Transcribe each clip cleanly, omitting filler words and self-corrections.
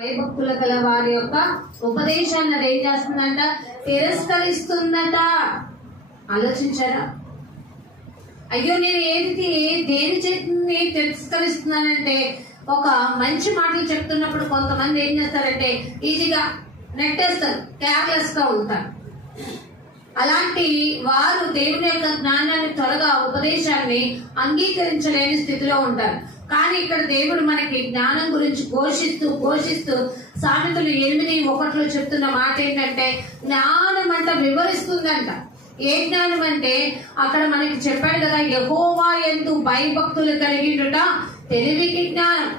భయభక్తుల గల వారి యొక్క ఉపదేశాన్ని అది ఏం చేస్తుందంట, తిరస్కరిస్తుందట. ఆలోచించారా? అయ్యో నేను దేని చేతిని తిరస్కరిస్తున్నానంటే, ఒక మంచి మాటలు చెప్తున్నప్పుడు కొంతమంది ఏం చేస్తారంటే ఈజీగా నెట్టేస్తారు, కేర్లెస్ గా ఉంటారు. అలాంటి వారు దేవుని యొక్క జ్ఞానాన్ని త్వరగా ఉపదేశాన్ని అంగీకరించలేని స్థితిలో ఉంటారు. కానీ ఇక్కడ దేవుడు మనకి జ్ఞానం గురించి ఘోషిస్తూ సామెతలు 8:1 చెప్తున్న మాట ఏంటంటే, జ్ఞానం అంట వివరిస్తుందంట. ఏ జ్ఞానం అంటే అక్కడ మనకి చెప్పాడు కదా, యెహోవా యందు భయభక్తులు కలిగిండుట తెలివికి జ్ఞానం,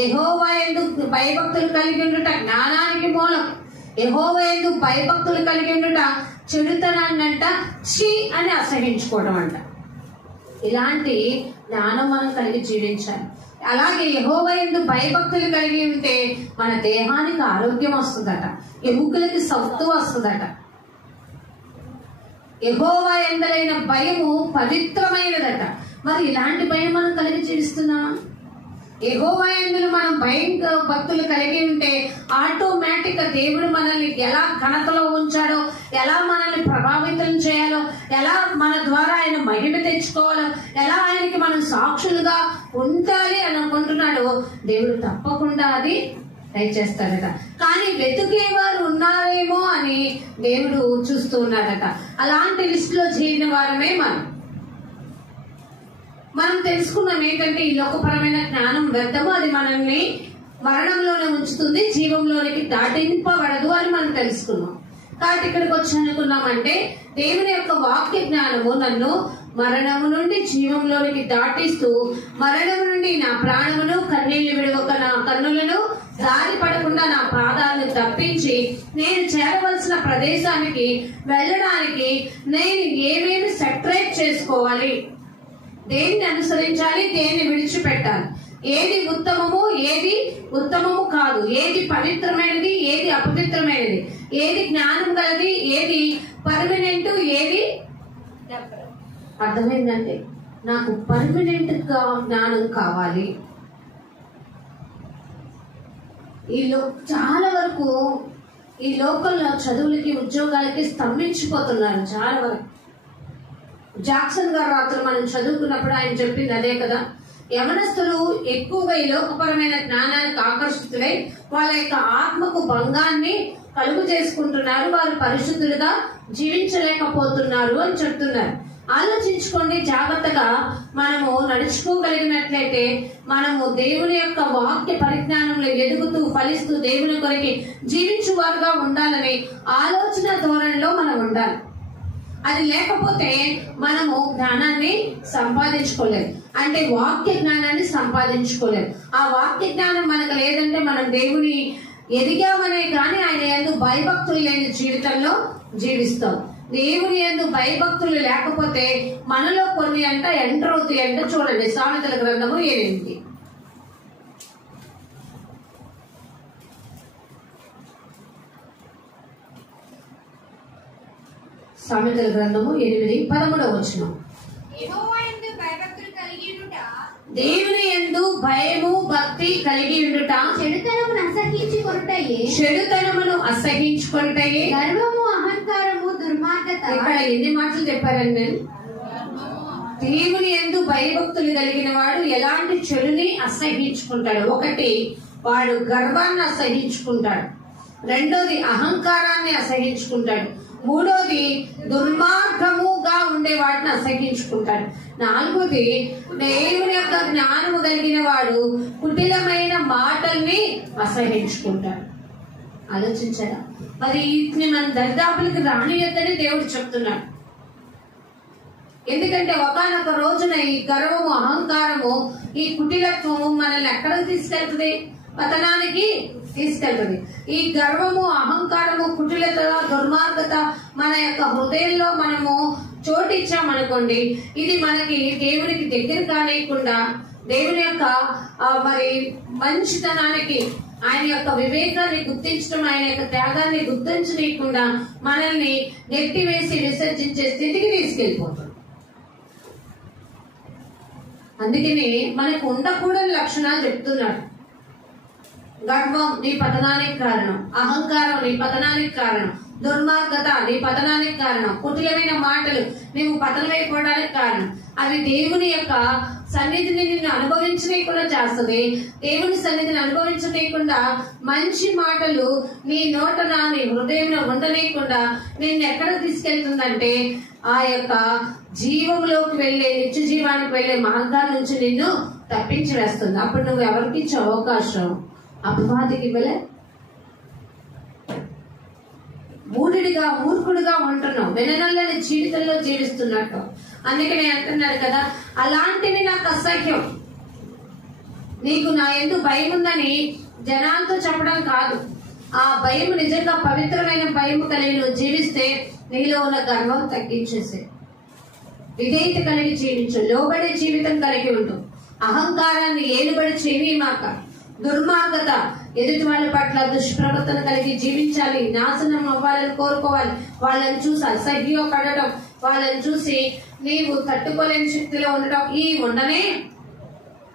యెహోవా యందు భయభక్తులు కలిగిండుట జ్ఞానానికి మూలం, యెహోవా యందు భయభక్తులు కలిగిండుట చెడుతనాన్నంట ఛీ అని అసహించుకోవడం అంట. ఇలాంటి జ్ఞానం మనం కలిగి జీవించాలి. అలాగే యెహోవా యందు భయభక్తులు కలిగి ఉంటే మన దేహానికి ఆరోగ్యం వస్తుందట, ఎముకలకి సత్తు వస్తుందట. యెహోవా యందలైన భయము పవిత్రమైనదట. మరి ఇలాంటి భయం మనం కలిగి జీవిస్తున్నామా? యెహోవా యందు మనం భక్తులు కలిగి ఉంటే ఆటోమేటిక్ గా దేవుడు మనల్ని ఎలా ఘనతలో ఉంచాడో, ఎలా మనల్ని ప్రభావితం చేయాలో, ఎలా మన ద్వారా ఆయన మహిమ తెచ్చుకోవాలో, ఎలా ఆయనకి మనం సాక్షులుగా ఉండాలి అని అనుకుంటున్నాడో దేవుడు తప్పకుండా అది దయచేస్తాడట. కానీ వెతుకేవారు ఉన్నారేమో అని దేవుడు చూస్తూ ఉన్నాడట. అలాంటి లిస్టులో చేరిన వారమే మనం తెలుసుకున్నాం ఏంటంటే, ఈ లోకపరమైన జ్ఞానం వ్యర్థము, అది మనల్ని మరణంలోనే ఉంచుతుంది, జీవంలోనికి దాటింపబడదు అని మనం తెలుసుకున్నాం. కాబట్టి ఇక్కడికి వచ్చి అనుకున్నామంటే, దేవుని యొక్క వాక్య జ్ఞానము నన్ను మరణము నుండి జీవంలోనికి దాటిస్తూ, మరణము నుండి నా ప్రాణమును కన్నీళ్లు విడవక నా కన్నులను దారి పడకుండా నా పాదాలను తప్పించి నేను చేరవలసిన ప్రదేశానికి వెళ్ళడానికి నేను ఏమేమి సెపరేట్ చేసుకోవాలి, దేన్ని అనుసరించాలి, దేన్ని విడిచిపెట్టాలి, ఏది ఉత్తమము ఏది ఉత్తమము కాదు, ఏది పవిత్రమైనది ఏది అపవిత్రమైనది, ఏది జ్ఞానం కలది ఏది పర్మనెంట్ ఏది. అర్థమైందంటే నాకు పర్మనెంట్ జ్ఞానం కావాలి. చాలా వరకు ఈ లోకల్లో చదువులకి ఉద్యోగాలకి స్తంభించిపోతున్నారు చాలా వరకు. జాక్సన్ గారు రాత్రి మనం చదువుకున్నప్పుడు ఆయన చెప్పింది అదే కదా, యవనస్తులు ఎక్కువగా ఈ లోకపరమైన జ్ఞానానికి ఆకర్షితులై వాళ్ళ యొక్క ఆత్మకు భంగాన్ని కలుగు చేసుకుంటున్నారు, వారు పరిశుద్ధులుగా జీవించలేకపోతున్నారు అని చెప్తున్నారు. ఆలోచించుకోండి, జాగ్రత్తగా మనము నడుచుకోగలిగినట్లయితే మనము దేవుని యొక్క వాక్య పరిజ్ఞానంలో ఎదుగుతూ ఫలిస్తూ దేవుని కొరకు జీవించువారుగా ఉండాలని ఆలోచన ధోరణిలో మనం ఉండాలి. అది లేకపోతే మనము జ్ఞానాన్ని సంపాదించుకోలేము, అంటే వాక్య జ్ఞానాన్ని సంపాదించుకోలేము. ఆ వాక్య జ్ఞానం మనకు లేదంటే మనం దేవుని ఎదిగామనే కానీ ఆయన యందు భయభక్తులు లేని జీవితంలో జీవిస్తాం. దేవుని యందు భయభక్తులు లేకపోతే మనలో కొన్ని అంట ఎంటర్ అవుతాయి అంటే చూడండి, సామెతల గ్రంథము 8. సామెతల గ్రంథము 8:13. దేవుని యందు భయము భక్తి కలిగి ఉండుట చెడుతనమును అసహించుకొనుటయే గర్వము అహంకారము దుర్మార్గత. ఇక్కడ ఎన్ని మాటలు చెప్పారండి? దేవుని యందు భయభక్తులు కలిగిన వాడు ఎలాంటి చెడుని అసహించుకుంటాడు. ఒకటి, వాడు గర్వాన్ని అసహించుకుంటాడు. రెండోది, అహంకారాన్ని అసహించుకుంటాడు. మూడోది, దుర్మార్గముగా ఉండే వాటిని అసహించుకుంటాడు. నాలుగోది, దేవుని యొక్క జ్ఞానము కలిగిన వాడు కుటిలమైన మాటల్ని అసహించుకుంటాడు. ఆలోచించారా? మరి వీటిని మన దరిదాపులకి రానియద్దని దేవుడు చెప్తున్నాడు. ఎందుకంటే ఒకానొక రోజున ఈ గర్వము అహంకారము ఈ కుటిలత్వము మనల్ని ఎక్కడికి తీసుకెళ్తుంది? పతనానికి తీసుకెళ్తుంది. ఈ గర్వము అహంకారము కుటిలత దుర్మార్గత మన యొక్క హృదయంలో మనము చోటు ఇచ్చామనుకోండి, ఇది మనకి దేవునికి దగ్గర కానియకుండా దేవుని యొక్క మరి మంచితనానికి, ఆయన యొక్క వివేకాన్ని గుర్తించడం, ఆయన యొక్క త్యాగాన్ని గుర్తించనీయకుండా మనల్ని నెట్టివేసి విసర్జించే స్థితికి తీసుకెళ్లిపోతుంది. అందుకని మనకు ఉండకూడని లక్షణాలు చెప్తున్నాడు. గర్వం నీ పతనానికి కారణం, అహంకారం నీ పతనానికి కారణం, దుర్మార్గత నీ పతనానికి కారణం, కుటిలమైన మాటలు నీవు పతనమైపోవడానికి కారణం. అవి దేవుని యొక్క సన్నిధిని నిన్ను అనుభవించనీయకుండా చేస్తుంది. దేవుని సన్నిధిని అనుభవించనీయకుండా మంచి మాటలు నీ నోటన నీ హృదయంలో ఉండనీయకుండా నిన్ను ఎక్కడ తీసుకెళ్తుందంటే ఆ యొక్క జీవంలోకి వెళ్లే నిత్య జీవానికి వెళ్లే మార్గాల నుంచి నిన్ను తప్పించి వేస్తుంది. అప్పుడు నువ్వు ఎవరికి ఇచ్చే అవకాశం? అపవాదికి ఇవ్వలే. మూఢుడిగా మూర్ఖుడిగా ఉంటున్నావు, విననల్లని జీవితంలో జీవిస్తున్నట్టు. అందుకనే అంటున్నాడు కదా, అలాంటివి నాకు అసహ్యం. నీకు నా యందు భయం ఉందని జనాలతో చెప్పడం కాదు, ఆ భయం నిజంగా పవిత్రమైన భయం కలిగి నువ్వు జీవిస్తే నీలో ఉన్న గర్వం తగ్గించేసే, విధేయత కలిగి జీవించు, లోబడే జీవితం కలిగి ఉంటూ, అహంకారాన్ని ఏలుబడి చేయమాక, దుర్మార్గత ఎదుటి వాళ్ళ పట్ల దుష్ప్రవర్తన కలిగి జీవించాలి, నాశనం అవ్వాలని కోరుకోవాలి, వాళ్ళని చూసి అసహ్యపడటం, వాళ్ళని చూసి నీవు తట్టుకోలేని శక్తిలో ఉండటం ఈ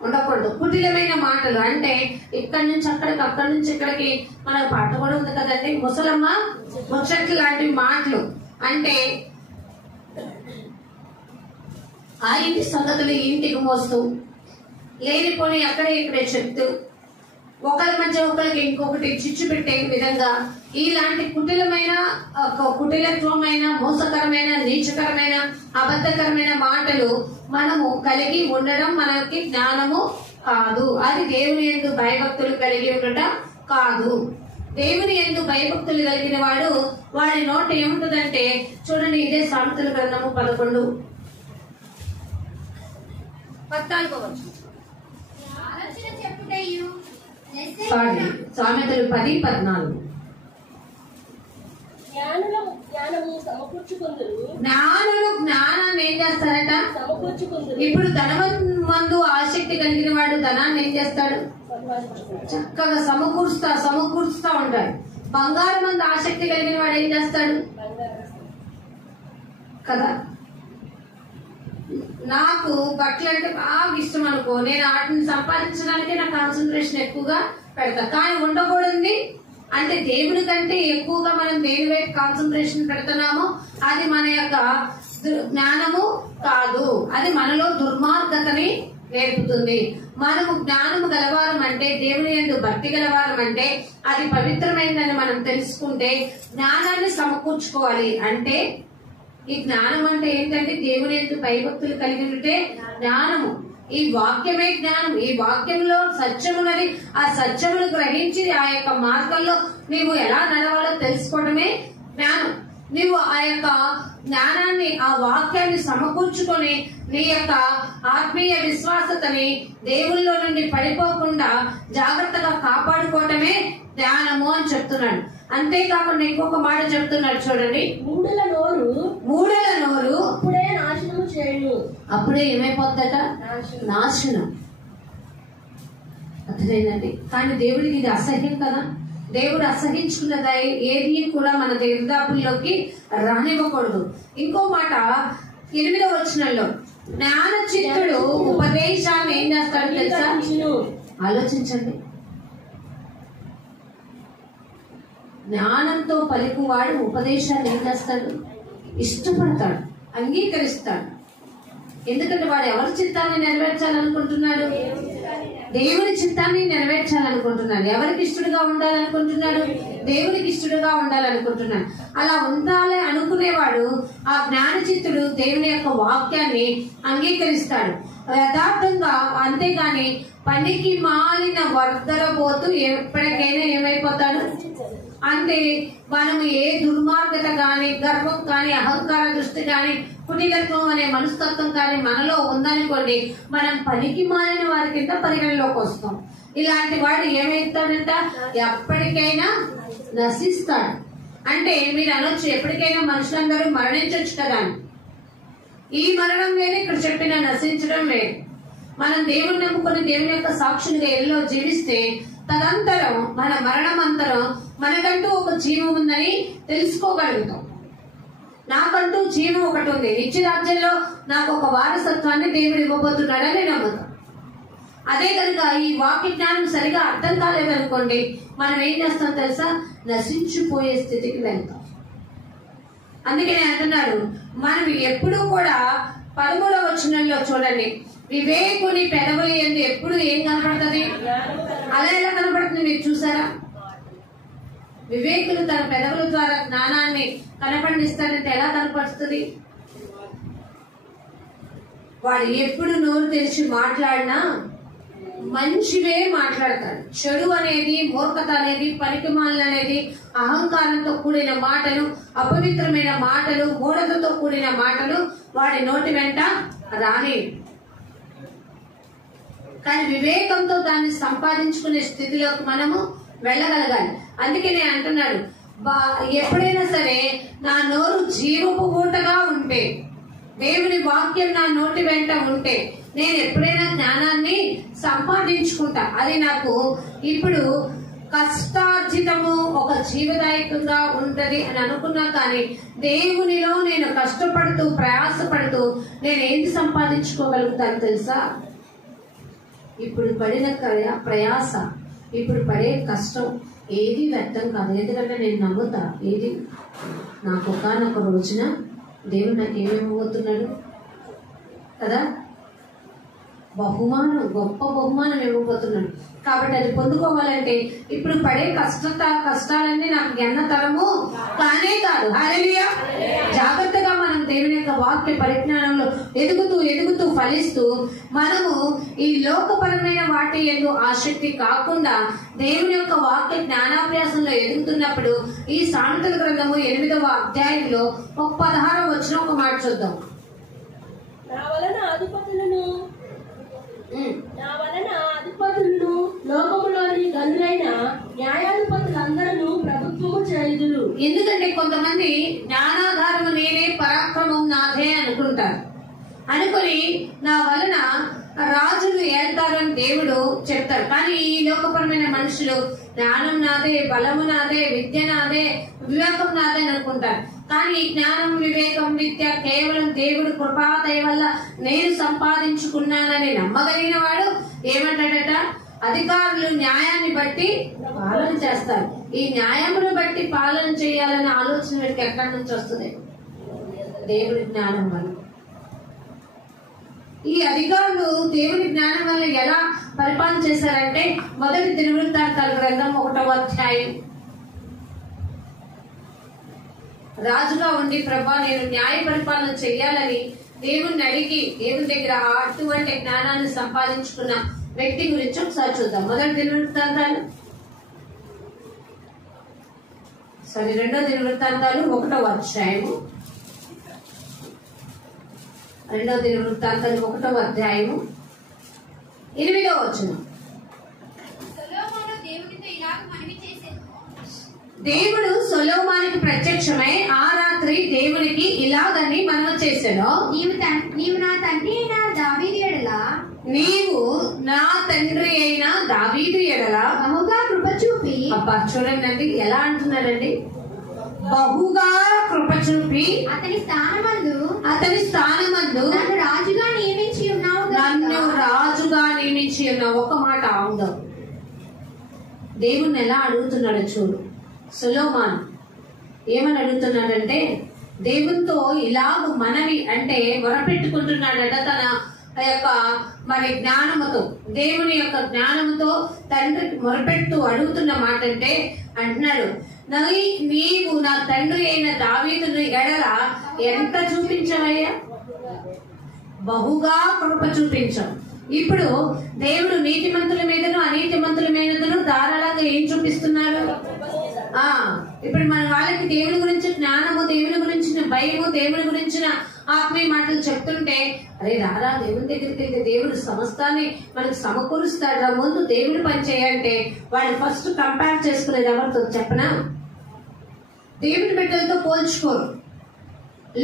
ఉండకూడదు. కుటిలమైన మాటలు అంటే ఇక్కడి నుంచి అక్కడికి, అక్కడి నుంచి ఇక్కడికి. మన పాట కూడా ఉంది కదండి, ముసలమ్మ ముచ్చట్లు లాంటి మాటలు అంటే ఆ ఇంటి సంగతులు ఇంటికి మోస్తూ లేనిపోని అక్కడే ఇక్కడే చెప్తూ ఒకరి మధ్య ఒకరికి ఇంకొకటి చిచ్చు పెట్టే విధంగా ఇలాంటి కుటిలత్వమైన మోసకరమైన నీచకరమైన అబద్ధకరమైన మాటలు మనము కలిగి ఉండడం మనకి జ్ఞానము కాదు. అది దేవుని యందు భయభక్తులు కలిగి ఉండటం కాదు. దేవుని యందు భయభక్తులు కలిగిన వాడి నోట ఏముంటుందంటే, చూడండి ఇదే సామెతల గ్రంథము 11:14 సామెతలు 10:14. జ్ఞానులు జ్ఞానాన్ని ఏం చేస్తారట? ఇప్పుడు ధనవంతు ఆసక్తి కలిగిన వాడు ధనాన్ని ఏం చేస్తాడు? చక్కగా సమకూరుస్తా ఉంటాడు. బంగారం మంది ఆసక్తి కలిగిన వాడు ఏం చేస్తాడు కదా? నాకు బట్టలు అంటే బాగా ఇష్టం అనుకో, నేను వాటిని సంపాదించడానికి నా కాన్సన్ట్రేషన్ ఎక్కువగా పెడతా. కానీ ఉండకూడదు అంటే దేవుని కంటే ఎక్కువగా మనం దేని వైపు కాన్సన్ట్రేషన్ పెడుతున్నామో అది మన యొక్క జ్ఞానము కాదు, అది మనలో దుర్మార్గతని నేర్పుతుంది. మనము జ్ఞానము గలవారం అంటే, దేవుని యందు భక్తి గలవారం అంటే అది పవిత్రమైనదని మనం తెలుసుకుంటే జ్ఞానాన్ని సమకూర్చుకోవాలి. అంటే ఈ జ్ఞానం అంటే ఏంటంటే దేవుని యందు భయభక్తులు కలిగి ఉంటే జ్ఞానము. ఈ వాక్యమే జ్ఞానం. ఈ వాక్యంలో సత్యమున్నది. ఆ సత్యమును గ్రహించి ఆ యొక్క మార్గంలో నీవు ఎలా నడవాలో తెలుసుకోవడమే జ్ఞానం. నీవు ఆ యొక్క జ్ఞానాన్ని, ఆ వాక్యాన్ని సమకూర్చుకొని నీ యొక్క ఆత్మీయ విశ్వాసతని దేవుల్లో నుండి పడిపోకుండా జాగ్రత్తగా కాపాడుకోవటమే జ్ఞానము అని చెప్తున్నాడు. అంతేకాకుండా ఇంకొక మాట చెప్తున్నాడు చూడండి, మూఢుల నోరు అప్పుడే నాశనము చేయు. అప్పుడే ఏమైపోద్దట? నాశనం. అర్థమైందండి. కానీ దేవుడికి ఇది అసహ్యం కదా. దేవుడు అసహించుకున్నది ఏది కూడా మన దరిదాపుల్లోకి రానివ్వకూడదు. ఇంకో మాట 8వ వచనంలో, జ్ఞాన చిత్తుడు ఉపదేశాన్ని ఏం చేస్తాడు తెలుసా? ఆలోచించండి. జ్ఞానంతో పలుకువాడు ఉపదేశాన్ని ఏం చేస్తాడు? ఇష్టపడతాడు, అంగీకరిస్తాడు. ఎందుకంటే వాడు ఎవరి చిత్తాన్ని నెరవేర్చాలనుకుంటున్నాడు? దేవుని చిత్తాన్ని నెరవేర్చాలనుకుంటున్నాడు. ఎవరికి ఇష్టడుగా ఉండాలనుకుంటున్నాడు? దేవునికి ఇష్టడుగా ఉండాలనుకుంటున్నాడు. అలా ఉండాలి అనుకునేవాడు ఆ జ్ఞానచిత్తుడు దేవుని యొక్క వాక్యాన్ని అంగీకరిస్తాడు యథార్థంగా. అంతేగాని పనికి మాలిన వర్ధరపోతూ ఎప్పటికైనా ఏమైపోతాడు అంటే, మనం ఏ దుర్మార్గత గాని, గర్వం కానీ, అహంకార దృష్టి కానీ, కుటిలత్వం అనే మనస్తత్వం కానీ మనలో ఉందనుకోండి, మనం పనికి మాలిన వారి కింద పరిగణలోకి వస్తాం. ఇలాంటి వాడు ఏమైతాడంట? ఎప్పటికైనా నశిస్తాడు. అంటే మీరు అనొచ్చు, ఎప్పటికైనా మనుషులందరూ మరణించవచ్చు కదా. ఈ మరణం వేరే, ఇక్కడ చెప్పిన నశించడం వేరే. మనం దేవుని నమ్ముకొని దేవుని యొక్క సాక్షులుగా ఎల్లో జీవిస్తే తదంతరం మన మరణమంతరం మనకంటూ ఒక జీవం ఉందని తెలుసుకోగలుగుతాం. నాకంటూ జీవం ఒకటి ఉంది, నిత్యరాజ్యంలో నాకు ఒక వారసత్వాన్ని దేవుడు ఇవ్వబోతున్నాడని నమ్ముతాం. అదే కనుక ఈ వాక్య జ్ఞానం సరిగా అర్థం కాలేదనుకోండి, మనం ఏం చేస్తాం తెలుసా? నశించిపోయే స్థితికి వెళ్తాం. అందుకనే అంటున్నాడు, మనం ఎప్పుడూ కూడా 13వ వచనంలో చూడండి, వివేకుని పెదవులు యందు ఎప్పుడు ఏం కనపడుతుంది? అలా ఎలా కనపడుతుంది మీరు చూసారా? వివేకులు తన పెదవుల ద్వారా జ్ఞానాన్ని కనపడిస్తానంటే ఎలా కనపడుతుంది? వాడు ఎప్పుడు నోరు తెరిచి మాట్లాడినా మంచివే మాట్లాడతాడు. చెడు అనేది, మూర్ఖత అనేది, పనికిమాలిన అనేది, అహంకారంతో కూడిన మాటలు, అపవిత్రమైన మాటలు, మూఢతతో కూడిన మాటలు వాడి నోటి వెంట రాని. కానీ వివేకంతో దాన్ని సంపాదించుకునే స్థితిలోకి మనము వెళ్ళగలగాలి. అందుకే నేను అంటున్నాడు, ఎప్పుడైనా సరే నా నోరు జీవపు ఊటగా ఉంటే, దేవుని వాక్యం నా నోటి వెంట ఉంటే, నేను ఎప్పుడైనా జ్ఞానాన్ని సంపాదించుకుంటా. అది నాకు ఇప్పుడు కష్టార్జితము, ఒక జీవదాయకంగా ఉంటది అని అనుకున్నా. కానీ దేవునిలో నేను కష్టపడుతూ ప్రయాసపడుతూ నేను ఏంటి సంపాదించుకోగలుగుతాను తెలుసా? ఇప్పుడు పడిన ప్రయాస, ఇప్పుడు పడే కష్టం ఏది వ్యర్థం కాదు. ఎందుకంటే నేను నమ్ముతా, ఏది నాకు ఒకనొక రోజున దేవుడు నాకు ఏమివ్వబోతున్నాడు కదా, బహుమానం, గొప్ప బహుమానం ఇవ్వబోతున్నాడు. కాబట్టి అది పొందుకోవాలంటే ఇప్పుడు పడే కష్టాలన్నీ నాకు ఎన్నతరము కానే కాదు. హల్లెలూయా. జాగ్రత్తగా మనం దేవుని యొక్క వాక్య పరిజ్ఞానంలో ఎదుగుతూ ఫలిస్తూ మనము ఈ లోకపరమైన వాటి యందు ఆసక్తి కాకుండా దేవుని యొక్క వాక్య జ్ఞానాభ్యాసంలో ఎదుగుతున్నప్పుడు ఈ సామెతల గ్రంథము 8వ అధ్యాయంలో 16వ వచనం ఒక మాట చూద్దాం. నా వలన అధిపతులను లోకములోని గనులైన న్యాయాధిపతులందరూ ప్రభుత్వము చేయుదురు. ఎందుకంటే కొంతమంది జ్ఞానాధారము నేనే, పరాక్రమం నాదే అనుకుంటారు. అనుకుని నా వలన రాజులు ఏళ్తారని దేవుడు చెప్తారు. కానీ ఈ లోకపరమైన మనుషులు జ్ఞానం నాదే, బలము నాదే, విద్య నాదే, వివేకం నాదే అని అనుకుంటారు. కానీ జ్ఞానం, వివేకం, విద్య కేవలం దేవుడు కృపాదయ వల్ల నేను సంపాదించుకున్నానని నమ్మగలిగిన వాడు ఏమంటాడట? అధికారులు న్యాయాన్ని బట్టి పాలన చేస్తారు. ఈ న్యాయమును బట్టి పాలన చేయాలనే ఆలోచన వీరికి ఎక్కడి నుంచి వస్తుంది? దేవుడి జ్ఞానం వల్ల. ఈ అధికారులు దేవుని జ్ఞానం వల్ల ఎలా పరిపాలన చేశారంటే, మొదటి దినవృత్తాంతాల గ్రంథం 1వ అధ్యాయం, రాజుగా ఉండి ప్రభా నేను న్యాయ పరిపాలన చెయ్యాలని దేవుణ్ణి అడిగి దేవుని దగ్గర అటువంటి జ్ఞానాన్ని సంపాదించుకున్న వ్యక్తి గురించి ఒకసారి చూద్దాం. మొదటి దినవృత్తాంతాలు 2వ దినవృత్తాంతాలు 1వ అధ్యాయము, 2వ దినవృత్తాంతాలు 1వ అధ్యాయము 8వ వచనం. దేవుడు సొలొమోనుకి ప్రత్యక్షమై ఆ రాత్రి దేవునికి ఇలాగని మనవి చేశాను, నీవు నా తండ్రి అయిన దావీదు ఎడల, నీవు నా తండ్రి అయిన దావీదు ఎడల బహుగా కృప చూపి. అబ్బా చూడండి ఎలా అంటున్నాడండి, బహుగా కృప చూపి అతని స్థానమందు నన్ను రాజుగా నియమించి ఉన్నావు. ఒక మాట ఆవుదాం. దేవుణ్ణి ఎలా అడుగుతున్నాడు చూడు. సొలొమోను ఏమని అడుగుతున్నాడంటే, దేవునితో ఇలాగ మనవి అంటే మొరపెట్టుకుంటున్నాడట. తన యొక్క మరి జ్ఞానముతో, దేవుని యొక్క జ్ఞానముతో తండ్రికి మొరపెట్టు అడుగుతున్న మాట అంటే అంటున్నాడు, నీవు నా తండ్రి అయిన దావీదుని ఎడల ఎంత చూపించవయ్యా? బహుగా కృప చూపించావు. ఇప్పుడు దేవుడు నీతిమంతుల మీదను అనీతిమంతుల మీదను ధారాళంగా ఏం చూపిస్తున్నాడు? ఇప్పుడు మన వాళ్ళకి దేవుని గురించి జ్ఞానము, దేవుని గురించిన భయము, దేవుని గురించిన ఆత్మీయ మాటలు చెప్తుంటే, అరే రారా దేవుని దగ్గరికి వెళ్తే దేవుడు సమస్తాన్ని మనకు సమకూరుస్తాడు, ముందు దేవుడు పని చేయాలంటే వాళ్ళు ఫస్ట్ కంపేర్ చేసుకునేది ఎవరితో చెప్పనా? దేవుని బిడ్డలతో పోల్చుకోరు.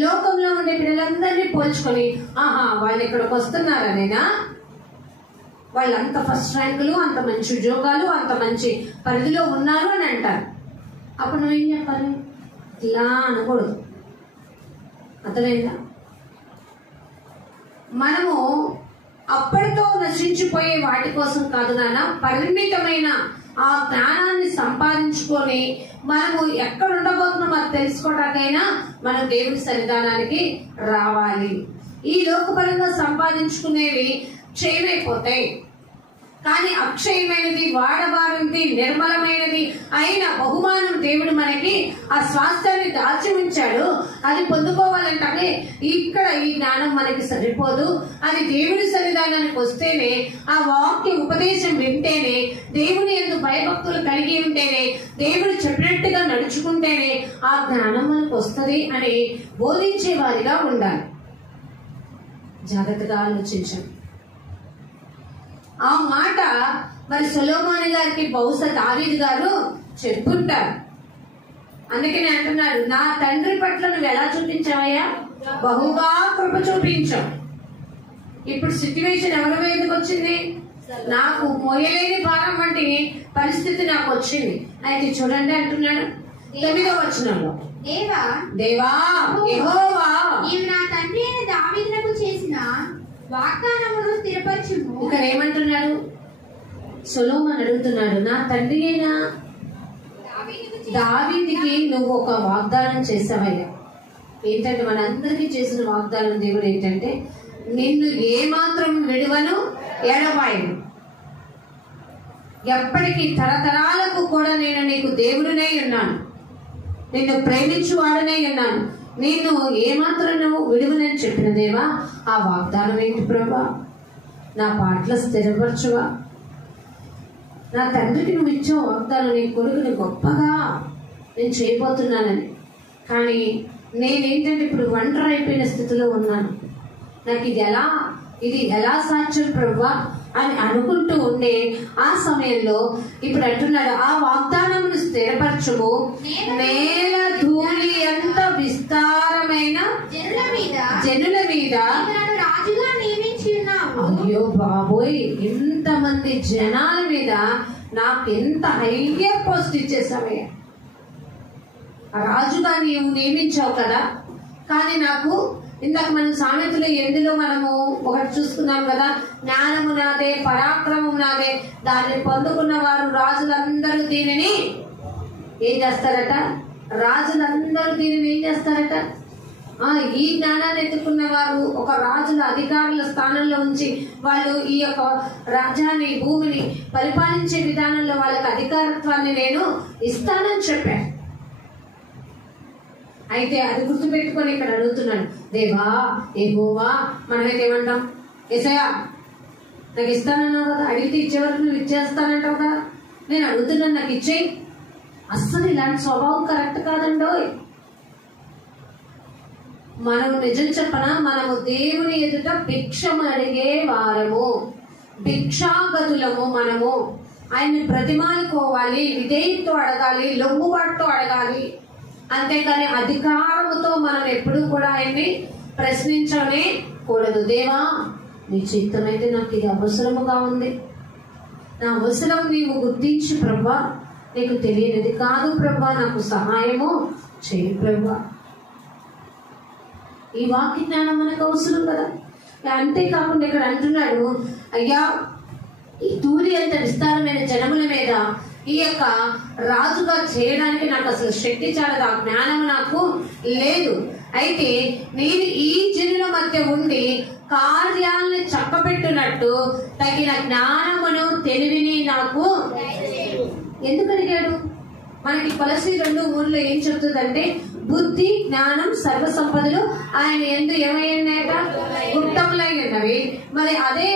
లోకంలో ఉండే పిల్లలందరినీ పోల్చుకొని, వాళ్ళు ఇక్కడికి వస్తున్నారనేనా, వాళ్ళు అంత ఫస్ట్ ర్యాంకులు, అంత మంచి ఉద్యోగాలు, అంత మంచి పరిధిలో ఉన్నారు అని అంటారు. అప్పుడు నువ్వేం చెప్పాలి? ఇలా అనకూడదు. అర్థమైందా? మనము అప్పటితో నశించిపోయే వాటి కోసం కాదు నాన్న, పరిమితమైన ఆ జ్ఞానాన్ని సంపాదించుకొని మనము ఎక్కడ ఉండబోతున్నామో అది తెలుసుకోవడానికైనా మనం దేవుని సన్నిధానానికి రావాలి. ఈ లోకపరంగా సంపాదించుకునేవి క్షయమైపోతాయి, కానీ అక్షయమైనది, వాడబారినది, నిర్మలమైనది అయిన బహుమానం దేవుడు మనకి ఆ స్వాస్థ్యాన్ని దాచి ఉంచాడు. అది పొందుకోవాలంటే ఇక్కడ ఈ జ్ఞానం మనకి సరిపోదు. అది దేవుడి సన్నిధానానికి వస్తేనే, ఆ వాక్య ఉపదేశం వింటేనే, దేవుని యందు భయభక్తులు కలిగి ఉంటేనే, దేవుడు చెప్పినట్టుగా నడుచుకుంటేనే ఆ జ్ఞానం మనకు వస్తుంది అని బోధించే వారిగా ఉండాలి. జాగ్రత్తగా ఆలోచించండి. ఆ మాట మరి సొలొమోను గారికి బహుశా దావీదు గారు చెప్పుంటారు. అందుకని అంటున్నాడు, నా తండ్రి పట్ల నువ్వు ఎలా చూపించావయ్యా? బహుగా కృప చూపించావు. ఇప్పుడు సిట్యువేషన్ ఎవరి మీదకి వచ్చింది? నాకు మోయలేని భారం వంటి పరిస్థితి నాకు వచ్చింది. అయితే చూడండి అంటున్నాడు 9వ వచనంలో, దేవా యెహోవా నీవు నా తండ్రి అయిన దావీదునకు చేసిన వాగ్దానమును స్థిరపరచుము. ఇక్కడ ఏమంటున్నాడు? సొలొమోను అడుగుతున్నాడు, నా తండ్రి అయిన దావీదుకి నువ్వు ఒక వాగ్దానం చేసావయ్యా. ఏంటంటే మనందరికీ చేసిన వాగ్దానం దేవుడు ఏంటంటే, నిన్ను ఏమాత్రం విడువను, ఎడబాయను, ఎప్పటికీ తరతరాలకు కూడా నేను నీకు దేవుడినై ఉన్నాను, నిన్ను ప్రేమించువాడనై ఉన్నాను, నిన్ను ఏమాత్రం నువ్వు విడువనని చెప్పిన దేవా, ఆ వాగ్దానం ఏంటి ప్రభా? నా పాటలు స్థిరపరచువా. నా తండ్రికి నువ్వు ఇచ్చే వాగ్దానం, నీ కొడుకుని గొప్పగా నేను చేయబోతున్నానని. కానీ నేనేంటంటే ఇప్పుడు ఒంటరి అయిపోయిన స్థితిలో ఉన్నాను. నాకు ఇది ఎలా సాధ్యం ప్రభా అని అనుకుంటూ ఉండే ఆ సమయంలో ఇప్పుడు అంటున్నాడు, ఆ వాగ్దానమును స్థిరపరచుము, నేల ధూళి ఎంత విస్తారమైన జనుల మీద రాజుగా నియమించి ఉన్నావు. అయ్యో బాబోయ్, ఇంతమంది జనాల మీద నాకు ఎంత హయ్యర్ పోస్ట్ ఇచ్చేసావయ్యా. రాజుగా నీవు నియమించావు కదా. కానీ నాకు ఇందాక మనం సామెతలు 8లో మనము ఒకటి చూసుకున్నాం కదా, జ్ఞానము నాదే, పరాక్రమం నాదే, దాన్ని పొందుకున్న వారు రాజులందరూ దీనిని ఏం చేస్తారట? రాజులందరూ దీనిని ఏం చేస్తారట? ఈ జ్ఞానాన్ని ఎత్తుకున్న వారు ఒక రాజుల అధికారుల స్థానంలో ఉంచి వాళ్ళు ఈ యొక్క రాజ్యాన్ని, భూమిని పరిపాలించే విధానంలో వాళ్ళకి అధికారత్వాన్ని నేను ఇస్తానని చెప్పాను. అయితే అది గుర్తుపెట్టుకొని ఇక్కడ అడుగుతున్నాను, దేవా యెహోవా. మనమైతే ఏమంటాం? యేసయ్యా నాకు ఇస్తానన్నావు కదా, అడిగితే ఇచ్చేవరకు నువ్వు ఇచ్చేస్తానంటావు కదా, నేను అడుగుతున్నాను నాకు ఇచ్చేయి. అస్సలు ఇలాంటి స్వభావం కరెక్ట్ కాదండో. మనము నిజం చెప్పనా, మనము దేవుని ఎదుట భిక్షము అడిగే వారము, భిక్షాగతులము. మనము ఆయన్ని బ్రతిమాలుకోవాలి, విధేయతతో అడగాలి, లొంగుబాటుతో అడగాలి. అంతేకాని అధికారముతో మనం ఎప్పుడూ కూడా ఆయన్ని ప్రశ్నించనే కూడదు. దేవా నీ చిత్తమైతే నాకు ఇది అవసరముగా ఉంది, నా అవసరం నీవు గుర్తించి ప్రభా, నీకు తెలియనిది కాదు ప్రభా, నాకు సహాయము చేయి ప్రభా. ఈ వాక్య జ్ఞానం మనకు అవసరం కదా. అంతేకాకుండా ఇక్కడ అంటున్నాడు, అయ్యా ఈ ధూళి అంత విస్తారమైన జనముల మీద ఈ యొక్క రాజుగా చేయడానికి నాకు అసలు శక్తి చాలదు, ఆ జ్ఞానం నాకు లేదు. అయితే నేను ఈ జనుల మధ్య ఉండి కార్యాలను చక్కబెట్టునట్టు తగిన జ్ఞానమును, తెలివిని నాకు ఎందుకు అడిగాడు? మనకి కొలసి 2:3 ఏం చెప్తుందంటే, బుద్ధి, జ్ఞానం, సర్వ సంపదలు ఆయన యందు ఏమైనాయట? గుప్తములై ఉన్నవి. మరి అదే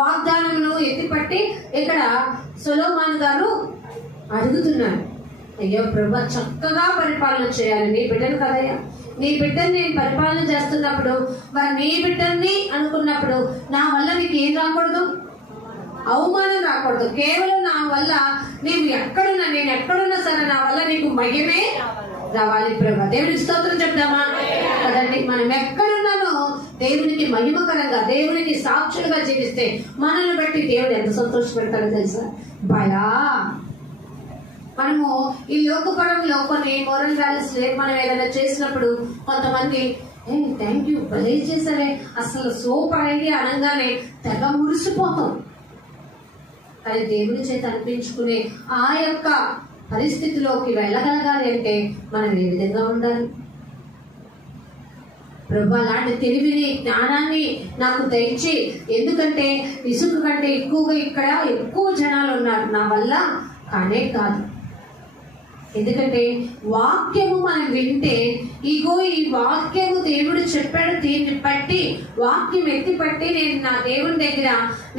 వాగ్దానమును ఎత్తిపట్టి ఇక్కడ సొలొమోను గారు అడుగుతున్నాడు, అయ్యో ప్రభా చక్కగా పరిపాలన చేయాలి, నీ బిడ్డను కదయ్యా, నీ బిడ్డని నేను పరిపాలన చేస్తున్నప్పుడు, మరి నీ బిడ్డని అనుకున్నప్పుడు నా వల్ల నీకు ఏం రాకూడదు? అవమానం రాకూడదు. కేవలం నా వల్ల నీవు ఎక్కడున్నా, నేను ఎక్కడున్నా సరే నా వల్ల నీకు మహిమే రావాలి ప్రభా. దేవునికి స్తోత్రం చెప్దామా కదండి. మనం ఎక్కడున్నానో దేవునికి మహిమకరంగా, దేవునికి సాక్షులుగా జీవిస్తే మనల్ని బట్టి దేవుడు ఎంత సంతోషపెడతాడో తెలుసా? బలా మనము ఈ లోకపరంలో కొన్ని మోరల్ వాల్యూస్ మనం ఏదైనా చేసినప్పుడు కొంతమంది థ్యాంక్ యూ, భలే చేశారే, అసలు సూపర్ ఐడియా అనగానే తెగ మురిసిపోతాం. కానీ దేవుని చేత అనిపించుకునే ఆ యొక్క పరిస్థితిలోకి వెళ్ళగలగాలి అంటే మనం ఏ విధంగా ఉండాలి? ప్రభు అలాంటి తెలివిని, జ్ఞానాన్ని నాకు దయచి, ఎందుకంటే ఇసుక కంటే ఎక్కువగా ఇక్కడ ఎక్కువ జనాలు ఉన్నారు, నా వల్ల కానే కాదు. ఎందుకంటే వాక్యము మనం వింటే, ఇగో ఈ వాక్యము దేవుడు చెప్పాడు, దీన్ని బట్టి వాక్యం ఎత్తి పట్టి నేను నా దేవుని దగ్గర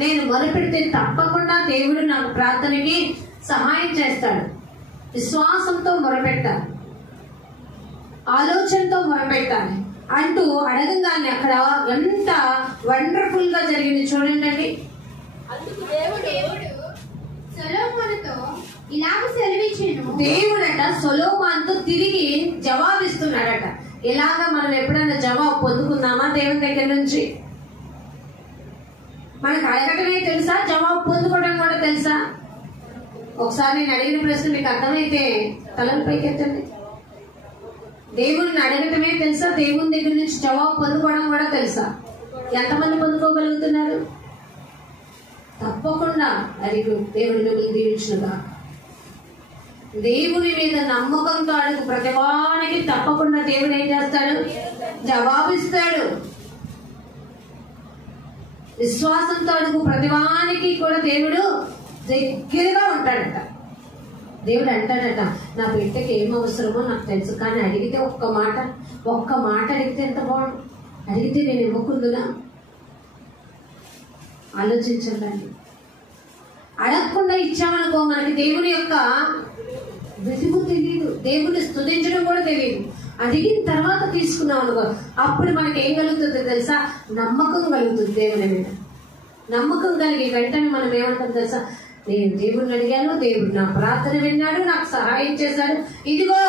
నేను మొదలుపెడితే తప్పకుండా దేవుడు నాకు ప్రార్థనకి సహాయం చేస్తాడు. విశ్వాసంతో మొరపెట్టాలి, ఆలోచనతో మొరపెట్టాలి అంటూ అడగంగానే అక్కడ ఎంత వండర్ఫుల్ గా జరిగింది చూడండి. అందుకు దేవుడు సొలొమోనుతో ఇలాగ సెలవిచ్చెను. దేవుడట సొలొమోనుతో తిరిగి జవాబిస్తున్నాడట. ఇలాగా మనం ఎప్పుడైనా జవాబు పొందుకున్నామా దేవుని దగ్గర నుంచి? మనకు అడగటమే తెలుసా, జవాబు పొందుకోవడం కూడా తెలుసా? ఒకసారి నేను అడిగిన ప్రశ్న మీకు అర్థమైతే తలల పైకెత్తండి. దేవుడిని అడగటమే తెలుసా, దేవుని దగ్గర నుంచి జవాబు పొందుకోవడం కూడా తెలుసా? ఎంతమంది పొందుకోగలుగుతున్నారు? తప్పకుండా అడిగు, దేవుడి మిమ్మల్ని దీవించుగా. దేవుని మీద నమ్మకంతో అడుగు, ప్రతివానికి తప్పకుండా దేవుడు ఏం చేస్తాడు? జవాబిస్తాడు. విశ్వాసంతో అడుగు, ప్రతివానికి కూడా దేవుడు దగ్గరగా ఉంటాడట. దేవుడు అంటాడట, నా బిడ్డకి ఏం అవసరమో నాకు తెలుసు, కానీ అడిగితే ఒక్క మాట అడిగితే ఎంత బాగుండు, అడిగితే నేను ఇవ్వకుందునా? ఆలోచించండి. అడగకుండా ఇచ్చామనుకో మనకి దేవుని యొక్క వెలుగు తెలియదు, దేవుని స్తుతించడం కూడా తెలియదు. అడిగిన తర్వాత తీసుకున్నాం అనుకో, అప్పుడు మనకి ఏం కలుగుతుందో తెలుసా? నమ్మకం కలుగుతుంది దేవుని మీద. నమ్మకం కలిగి వెంటనే మనం ఏమంటాం తెలుసా? నేను దేవుడిని అడిగాను, దేవుడు నా ప్రార్థన విన్నాడు, నాకు సహాయం చేశాడు, ఇదిగో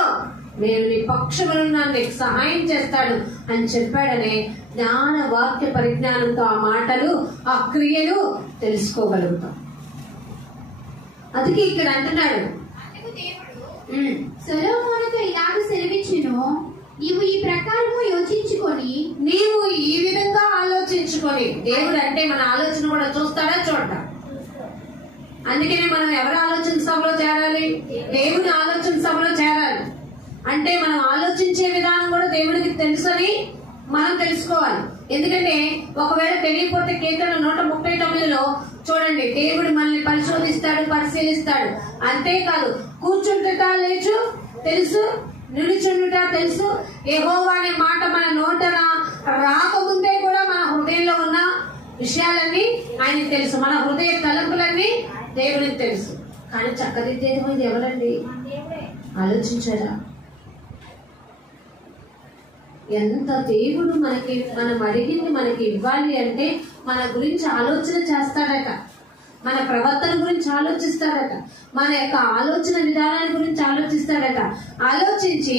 నేను నీ పక్షములను నీకు సహాయం చేస్తాడు అని చెప్పాడనే జ్ఞాన వాక్య పరిజ్ఞానంతో ఆ మాటలు, ఆ క్రియలు తెలుసుకోగలుగుతాం. అందుకే ఇక్కడ అంటున్నాడు, అందుకు దేవుడు సొలొమోనుతో ఇలాగ సెలవిచ్చెను, నీవు ఈ ప్రకారము యోచించుకొని, నీవు ఈ విధంగా ఆలోచించుకొని. దేవుడు అంటే మన ఆలోచన కూడా చూస్తాడా? చూడటం. అందుకని మనం ఎవరి ఆలోచన సభలో చేరాలి? దేవుని ఆలోచన సభలో చేరాలి. అంటే మనం ఆలోచించే విధానం కూడా దేవుడికి తెలుసని మనం తెలుసుకోవాలి. ఎందుకంటే ఒకవేళ తెలియకపోతే కీర్తన 139లో చూడండి, దేవుడు మనల్ని పరిశోధిస్తాడు, పరిశీలిస్తాడు. అంతేకాదు, కూర్చుంటుట లేచు తెలుసు, నిలుచుండుట తెలుసు. యెహోవా అనే మాట మన నోటన రాకముందే కూడా మన హృదయంలో ఉన్న విషయాలన్నీ ఆయనకి తెలుసు. మన హృదయ తలంపులన్నీ దేవుడికి తెలుసు. కానీ చక్కదిద్దేది ఎవరండి? ఆలోచించారా? ఎంత దేవుడు మనం అడిగింది మనకి ఇవ్వాలి అంటే మన గురించి ఆలోచన చేస్తాడట, మన ప్రవర్తన గురించి ఆలోచిస్తాడట, మన యొక్క ఆలోచన విధానాల గురించి ఆలోచిస్తాడట. ఆలోచించి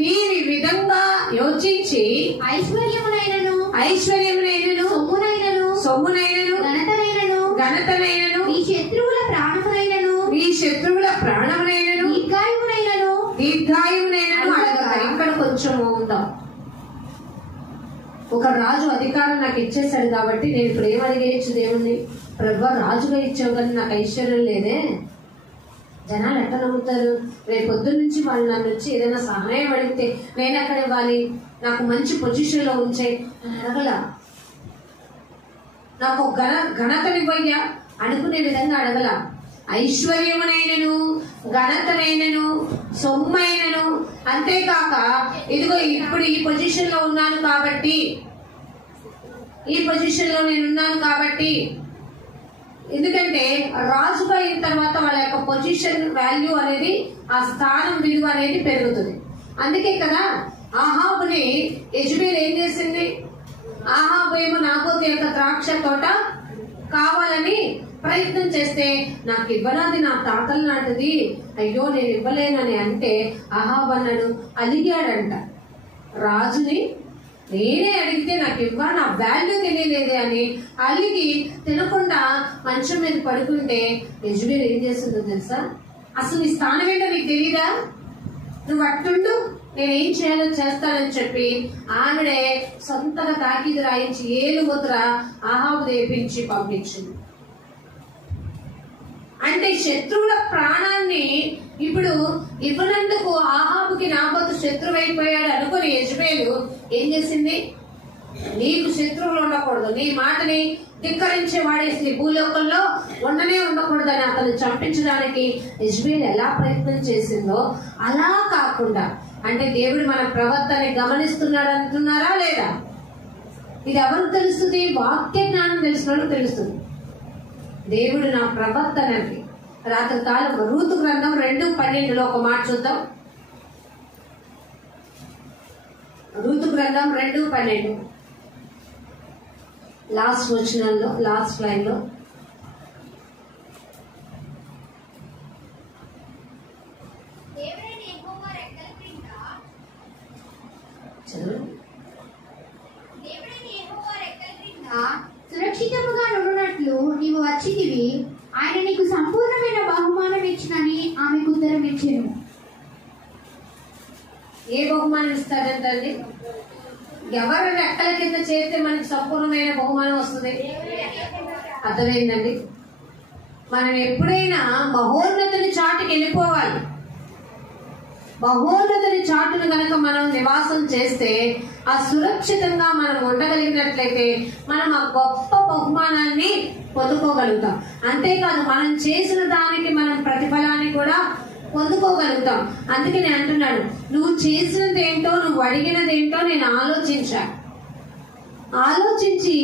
నీ విధంగా యోచించి ఐశ్వర్యమునైనను సొమ్మునైనను ఘనతనైనను నీ శత్రువుల ప్రాణమునైనను దీర్ఘాయువునైనను అడగక. ఇక్కడ కొంచెం ఉందాం. ఒక రాజు అధికారం నాకు ఇచ్చేసాడు కాబట్టి నేను ఇప్పుడు ఏం అడిగేయచ్చు దేవుణ్ణి? ప్రభువా, రాజుగా ఇచ్చావు కానీ నాకు ఐశ్వర్యం లేదే. జనాలు ఎట్లా నమ్ముతారు? రేపు పొద్దున్న నుంచి వాళ్ళు నన్ను వచ్చి ఏదైనా సహాయం అడిగితే నేను ఎక్కడ ఇవ్వాలి? నాకు మంచి పొజిషన్ లో ఉంచే అని అడగల. నాకు ఘనతనివ్వయ్యా అనుకునే విధంగా అడగల. ఐశ్వర్యమునైనను ఘనతనైనను సొమ్మైనను, అంతేకాక ఇదిగో ఇప్పుడు ఈ పొజిషన్ లో ఉన్నాను కాబట్టి, ఈ పొజిషన్ లో నేనున్నాను కాబట్టి. ఎందుకంటే రాజుగా అయిన తర్వాత వాళ్ళ యొక్క పొజిషన్ వాల్యూ అనేది, ఆ స్థానం విలువ అనేది పెరుగుతుంది. అందుకే కదా ఆహాబుని యెజబెల్ ఏం చేసింది? ఆహాబు ఏమో నాబోతు యొక్క ద్రాక్ష తోట కావాలని ప్రయత్నం చేస్తే, నాకు ఇవ్వనాది నా తాతల నాటిది, అయ్యో నేను ఇవ్వలేనని అంటే ఆహాబు అన్నాడు, అలిగాడంట రాజుని, నేనే అడిగితే నాకు ఇవ్వ, నా వాల్యూ తెలియలేదే అని అలిగి తినకుండా మంచం మీద పడుకుంటే యెజబెల్ ఏం చేస్తుందో తెలుసా? అసలు నీ స్థానం ఏంటో నీకు తెలీదా? నువ్వు అట్టుండు, నేనేం చేయాలో చేస్తానని చెప్పి ఆవిడే సొంతగా తాకీదు రాయించి ఏలు ముద్ర ఆహాబు తెప్పించి పంపించింది. అంటే శత్రువుల ప్రాణాన్ని ఇప్పుడు ఇవ్వనందుకు ఆహాబుకి నాబోతు శత్రువు అయిపోయాడు అనుకుని యెజబెలు ఏం చేసింది? నీకు శత్రువులు ఉండకూడదు, నీ మాటని ధిక్కరించే వాడేసి భూలోకంలో ఉండకూడదని అతను చంపించడానికి యెజబెలు ఎలా ప్రయత్నం చేసిందో అలా కాకుండా, అంటే దేవుడు మన ప్రవర్తనని గమనిస్తున్నాడు అంటున్నారా లేదా? ఇది ఎవరికి తెలుస్తుంది? వాక్య జ్ఞానం తెలిసిన వాళ్ళకి తెలుస్తుంది. దేవుడు నా ప్రవర్తనకి రాత్రి కాలం రూతు గ్రంథం 2:12 ఒక మాట చూద్దాం. రూతు గ్రంథం 2:12 లాస్ట్ వచనంలో, లాస్ట్ లైన్ లో సురక్షితముగా నుండునట్లు నీవు వచ్చితివి, ఆయన నీకు సంపూర్ణమైన బహుమానం ఇచ్చినని ఆమెకు ఉత్తరం ఇచ్చెను. ఏ బహుమానం ఇస్తాడంటండి? ఎవరు రెక్కల కింద చేస్తే మనకి సంపూర్ణమైన బహుమానం వస్తుంది. అర్థమైందండి? మనం ఎప్పుడైనా మహోన్నతుని చాటుకి వెళ్ళిపోవాలి. మహోన్నతుని చాటును కనుక మనం నివాసం చేస్తే, ఆ సురక్షితంగా మనం ఉండగలిగినట్లయితే మనం ఆ గొప్ప బహుమానాన్ని పొందుకోగలుగుతాం. అంతేకాదు మనం చేసిన దానికి మనం ప్రతిఫలాన్ని కూడా పొందుకోగలుగుతాం. అందుకే నేను అంటున్నాడు, నువ్వు చేసినది ఏంటో, నువ్వు అడిగినది ఏంటో నేను ఆలోచించి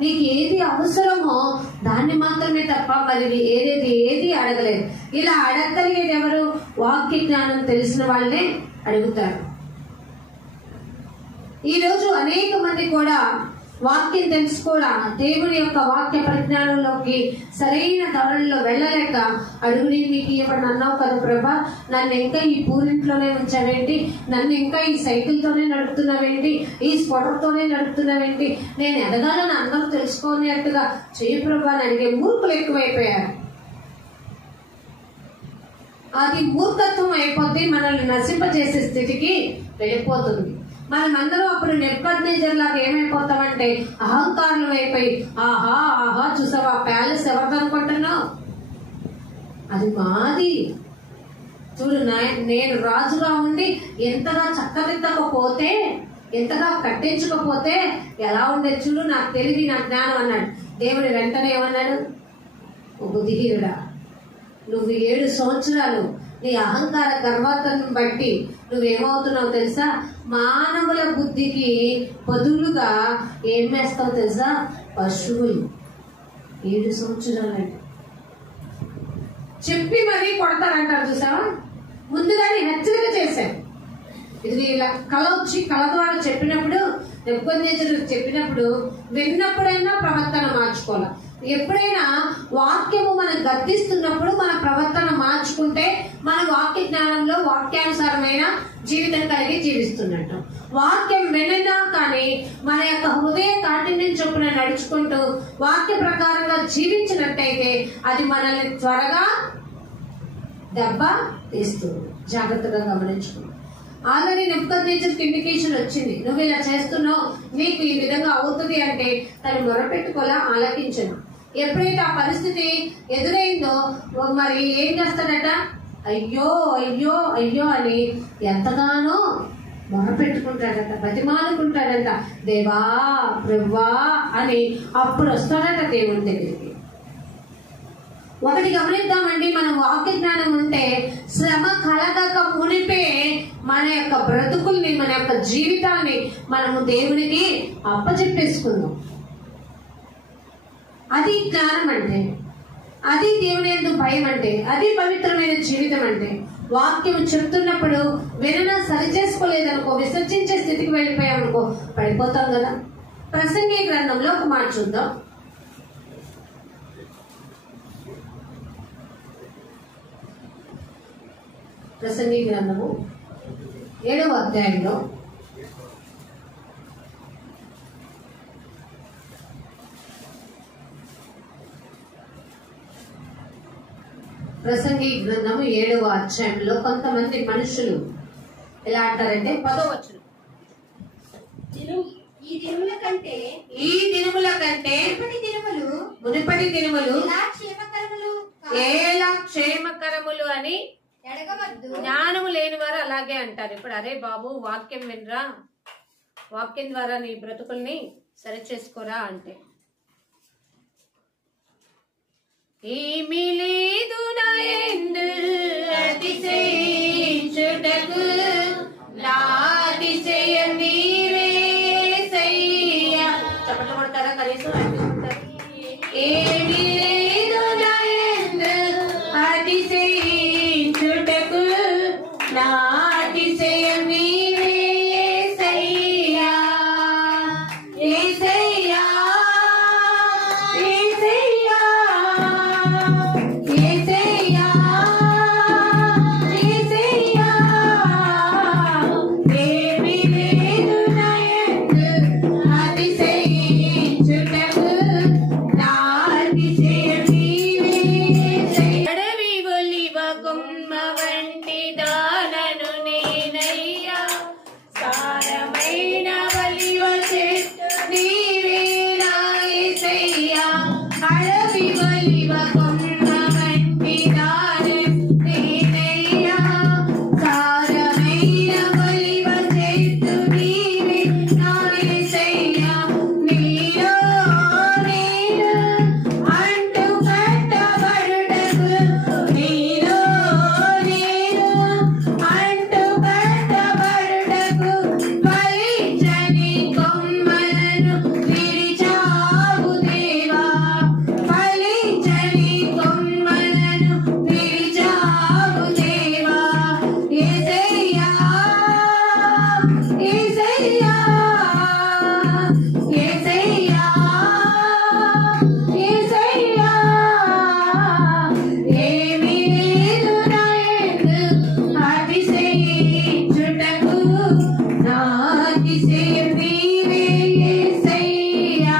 నీకు ఏది అవసరమో దాన్ని మాత్రమే తప్ప మరి ఏది అడగలేదు. ఇలా అడగలిగేది ఎవరు? వాక్య జ్ఞానం తెలిసిన వాళ్ళే అడుగుతారు. ఈరోజు అనేక మంది కూడా వాక్యం తెలుసు కూడా దేవుని యొక్క వాక్య పరిజ్ఞానంలోకి సరైన ధోరణిలో వెళ్ళలేక అడుగుని మీకు ఇవ్వడం అన్నావు కదా ప్రభా, నన్ను ఇంకా ఈ పూరింట్లోనే ఉంచావేంటి, నన్ను ఇంకా ఈ సైకిల్తోనే నడుపుతున్నావేంటి, ఈ స్కూటర్తోనే నడుపుతున్నావేంటి, నేను ఎదగాలని అందరూ తెలుసుకునేట్టుగా చేయి ప్రభా అని అడిగే మూర్ఖులు ఎక్కువైపోయారు. అది మూర్ఖత్వం అయిపోతే మనల్ని నశింపజేసే స్థితికి వెళ్ళిపోతుంది. మనమందరం అప్పుడు నెబుకద్నెజర్ లాగా ఏమైపోతామంటే అహంకారులు అయిపోయి, ఆహా చూసావా ప్యాలెస్ ఎవరిది అనుకుంటున్నావు, అది మాది, చూడు నేను రాజుగా ఉండి ఎంతగా చక్కదిద్దకపోతే, ఎంతగా కట్టించకపోతే ఎలా ఉండేది చూడు, నాకు తెలివి నా జ్ఞానం అన్నాడు. దేవుడు వెంటనే ఏమన్నాడు? బుద్ధిహీనుడా, నువ్వు 7 సంవత్సరాలు నీ అహంకార గర్వాన్ని బట్టి నువ్వేమవుతున్నావు తెలుసా? మానవుల బుద్ధికి బదులుగా ఏం వేస్తావు తెలుసా? పశువులు. 7 సంవత్సరాలండి చెప్పి మరీ కొడతారంటారు చూసావా? ముందుగానే హెచ్చరిక చేశాను. ఇది ఇలా కళ వచ్చి కళ ద్వారా చెప్పినప్పుడు, నెబుకద్నెజరు చెప్పినప్పుడు విన్నప్పుడైనా ప్రవర్తన మార్చుకోవాలి. ఎప్పుడైనా వాక్యము మనం గద్దిస్తున్నప్పుడు మన ప్రవర్తన మార్చుకుంటే మన వాక్య జ్ఞానంలో వాక్యానుసారమైన జీవితం కలిగి జీవిస్తున్నట్టు. వాక్యం విననా కానీ మన యొక్క హృదయ కాఠిన్యం చొప్పున నడుచుకుంటూ వాక్య ప్రకారంగా జీవించినట్టయితే అది మనల్ని త్వరగా దెబ్బ తీస్తుంది. జాగ్రత్తగా గమనించుకోండి. ఆల్రెడీ నెబుకద్నెజర్కి ఇండికేషన్ వచ్చింది, నువ్వు ఇలా చేస్తున్నావు, నీకు ఈ విధంగా అవుతుంది అంటే తను మొరపెట్టుకోలా, ఆలకించను. ఎప్పుడైతే ఆ పరిస్థితి ఎదురైందో మరి ఏం చేస్తాడట? అయ్యో అయ్యో అయ్యో అని ఎంతగానో మొరపెట్టుకుంటాడట, బతిమాలుకుంటాడట, దేవా ప్రభువా అని. అప్పుడు వస్తాడట దేవుని దగ్గరికి. ఒకటి గమనిద్దామండి, మనం వాక్య జ్ఞానం ఉంటే శ్రమ కలగక మునిపే మన యొక్క బ్రతుకుల్ని, మన యొక్క జీవితాన్ని మనము దేవునికి అప్పచెప్పేసుకుందాం. అది జ్ఞానం అంటే, అది దేవుని యందు భయం అంటే, అది పవిత్రమైన జీవితం అంటే. వాక్యం చెప్తున్నప్పుడు విననా సరి చేసుకోలేదనుకో, విసర్జించే స్థితికి వెళ్ళిపోయామనుకో పడిపోతాం కదా. ప్రసంగి గ్రంథంలో ఒక మాట చూద్దాం. ప్రసంగి గ్రంథము 7వ అధ్యాయంలో ప్రసంగి గ్రంథము 7వ అధ్యాయంలో కొంతమంది మనుషులు ఎలా అంటారంటే 10వ వచనం, ఈ దినముల కంటే మునుపటి దినములు ఎలా క్షేమకరములు అని ఎడగవద్దు. జ్ఞానము లేని వారు అలాగే అంటారు. ఇప్పుడు అరే బాబు వాక్యం వినరా, వాక్యం ద్వారా నీ బ్రతుకుల్ని సరి చేసుకోరా అంటే, ఏమీ లేదు నా యందు అతిశయించుటకు, నా అతిశయం నీవే యేసయ్యా. చప్పట్లు కొడతారా కనీసం? ఏమీ లేదు నా యందు అతిశయించుటకు, నా అతిశయం నీవే యేసయ్యా. యేసయ్యా యేసయ్యా యేసయ్యా యేసయ్యా, ఏమీ లేదు నా యందు అతిశయించుటకు, నా అతిశయం నీవే యేసయ్యా. అడవి ఒలివ కొమ్మ వంటి దానను నేనయ్యా, సారమైన ఒలివ చెట్టు నీవే నా యేసయ్యా. అడవి ఒలివ కొమ్మ వంటి దానను నేనయ్యా, సారమైన ఒలివ చెట్టు నీవే నా యేసయ్యా. నీలో నేను అంటు కట్టబడుటకు, నీలో నేను అంటు కట్టబడుటకు, ఫలించని కొమ్మలను విరిచావు దేవా, ఫలించని కొమ్మలను విరిచావు దేవా. యేసయ్యా యేసయ్యా యేసయ్యా యేసయ్యా, ఏమీ లేదు నా యందు అతిశయించుటకు, నా అతిశయం నీవే యేసయ్యా.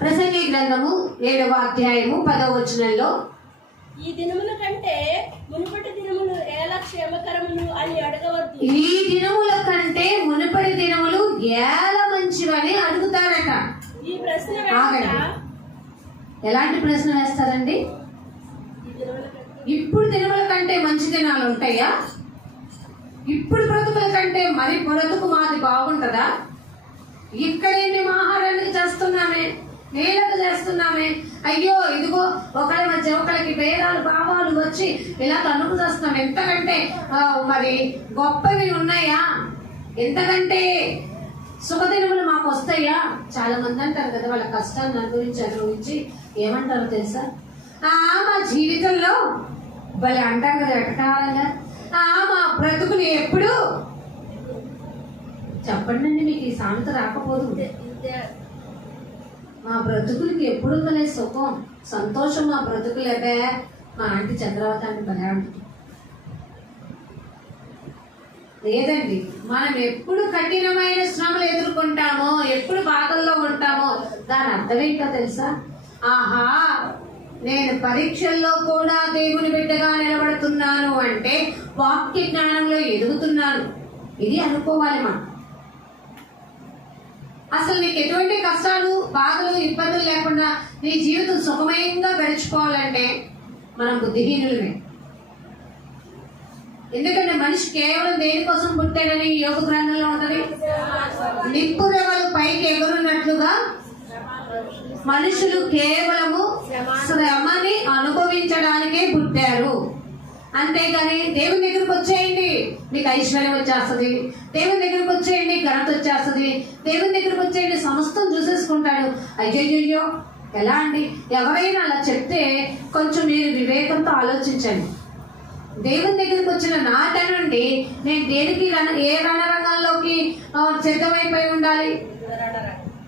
ప్రసంగి గ్రంథము 7వ అధ్యాయము 10వ వచనంలో, ఈ దినముల కంటే మునుపటి దినములు ఎలా క్షేమకరములు అని అడగవద్దు. ఈ దినముల కంటే మునుపటి దినములు ఎలా మంచివని అడుగుతారట. ఈ ప్రశ్న ఆగండి. ఎలాంటి ప్రశ్న వేస్తారండి? ఇప్పుడు దినముల కంటే మంచి దినాలు ఉంటాయా? ఇప్పుడు బ్రతుకుల కంటే మరి బ్రతుకు మాది బాగుంటదా? ఇక్కడే మేము ఆహారానికి చేస్తున్నామే, నేలకు చేస్తున్నామే, అయ్యో ఇదిగో ఒకళ్ళ మధ్య ఒకళ్ళకి భేదాలు భావాలు వచ్చి ఇలా తనుకు చేస్తున్నాం. ఎంతకంటే మరి గొప్పవి ఉన్నాయా? ఎంతకంటే శుభదినములు మాకు వస్తాయా? చాలా మంది అంటారు కదా, వాళ్ళ కష్టాన్ని అనుభవించి ఏమంటారు తెలుసా? మా జీవితంలో భలే అంటారు కదా ఎటకాలంగా, మా బ్రతుకుని ఎప్పుడు చెప్పండి, మీకు ఈ సామెత రాకపోదు. మా బ్రతుకులకి ఎప్పుడు కలే సుఖం సంతోషం, మా బ్రతుకులేదే. మా ఆంటీ చంద్రవతి అంటే భలే ఉంటుంది. లేదండి, మనం ఎప్పుడు కఠినమైన శ్రమలు ఎదుర్కొంటామో, ఎప్పుడు బాధల్లో ఉంటామో దాని అర్థం ఏంటో తెలుసా? ఆహా, నేను పరీక్షల్లో కూడా దేవుని బిడ్డగా నిలబడుతున్నాను అంటే వాక్య జ్ఞానంలో ఎదుగుతున్నాను, ఇది అనుకోవాలి మనం. అసలు నీకు ఎటువంటి కష్టాలు బాధలు ఇబ్బందులు లేకుండా నీ జీవితం సుఖమయంగా గడిచిపోవాలంటే మనం బుద్ధిహీనులమే. ఎందుకంటే మనిషి కేవలం దేనికోసం పుట్టాడని యోగ గ్రంథంలో ఉంటది, నిప్పు రెవలు పైకి ఎగురున్నట్లుగా మనుషులు కేవలము శ్రమని అనుభవించడానికే పుట్టారు. అంతేగాని దేవుని దగ్గరకు వచ్చేయండి మీకు ఐశ్వర్యం వచ్చేస్తుంది, దేవుని దగ్గరకు వచ్చేయండి ఘనత వచ్చేస్తుంది, దేవుని దగ్గరకు వచ్చేయండి సమస్తం చూసేసుకుంటాడు. అయ్యయ్యో ఎలా అండి? ఎవరైనా అలా చెప్తే కొంచెం మీరు వివేకంతో ఆలోచించండి. దేవుని దగ్గరికి వచ్చిన నాట నుండి నేను దేనికి ఏ రణరంగంలోకి సిద్ధమైపోయి ఉండాలి?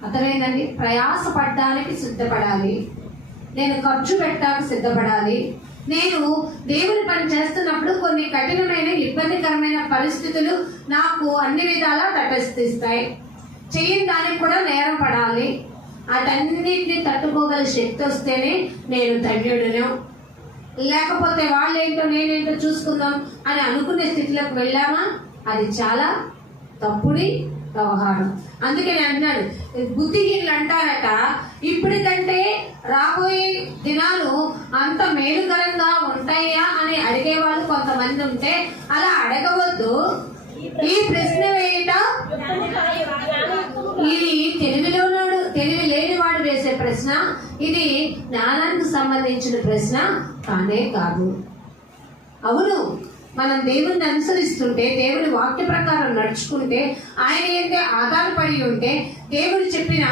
అర్థమైందండి? ప్రయాస పడ్డానికి సిద్ధపడాలి, నేను ఖర్చు పెట్టడానికి సిద్ధపడాలి. నేను దేవుని పని చేస్తున్నప్పుడు కొన్ని కఠినమైన ఇబ్బందికరమైన పరిస్థితులు నాకు అన్ని విధాలా తటస్థిస్తాయి. చేయని దానికి కూడా నేరం పడాలి. వాటన్నిటిని తట్టుకోగల శక్తి వస్తేనే నేను ధన్యుడును. లేకపోతే వాళ్ళేంటో నేనేంటో చూసుకుందాం అని అనుకునే స్థితిలోకి వెళ్ళామా? అది చాలా తప్పుడి వ్యవహారం. అందుకని అన్నాడు, బుద్ధిహీనులు అంటారట, ఇప్పటికంటే రాబోయే దినాలు అంత మేలుకరంగా ఉంటాయా అని అడిగేవాళ్ళు కొంతమంది ఉంటే అలా అడగవద్దు. ఈ ప్రశ్న వేయట ఇది తెలివి లేనివాడు వేసే ప్రశ్న. ఇది జ్ఞానానికి సంబంధించిన ప్రశ్న కానే కాదు. అవును, మనం దేవుణ్ణి అనుసరిస్తుంటే, దేవుని వాక్య ప్రకారం నడుచుకుంటే, ఆయన ఏంటే ఆధారపడి ఉంటే, దేవుడు చెప్పిన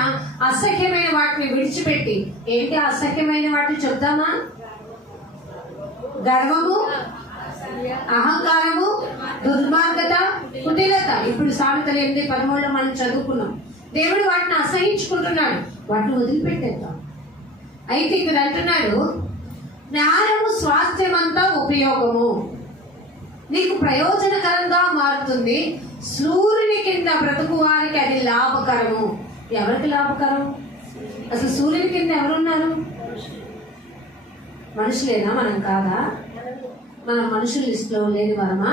అసహ్యమైన వాటిని విడిచిపెట్టి, ఏంటి అసహ్యమైన వాటిని చెప్దామా? గర్వము, అహంకారము, దుర్మార్గత, కుటిలత. ఇప్పుడు సామెతలు 8:13 మనం చదువుకున్నాం. దేవుడు వాటిని అసహించుకుంటున్నాడు, వాటిని వదిలిపెట్టేద్దాం. అయితే ఇక్కడ అంటున్నాడు, జ్ఞానము స్వాస్థ్యమంతా ఉపయోగము, నీకు ప్రయోజనకరంగా మారుతుంది. సూర్యుని కింద బ్రతుకు వారికి అది లాభకరము. ఎవరికి లాభకరం? అసలు సూర్యుని కింద ఎవరున్నారు? మనుషులేనా? మనం కాదా? మనం మనుషుల లిస్టులో లేని వారమా?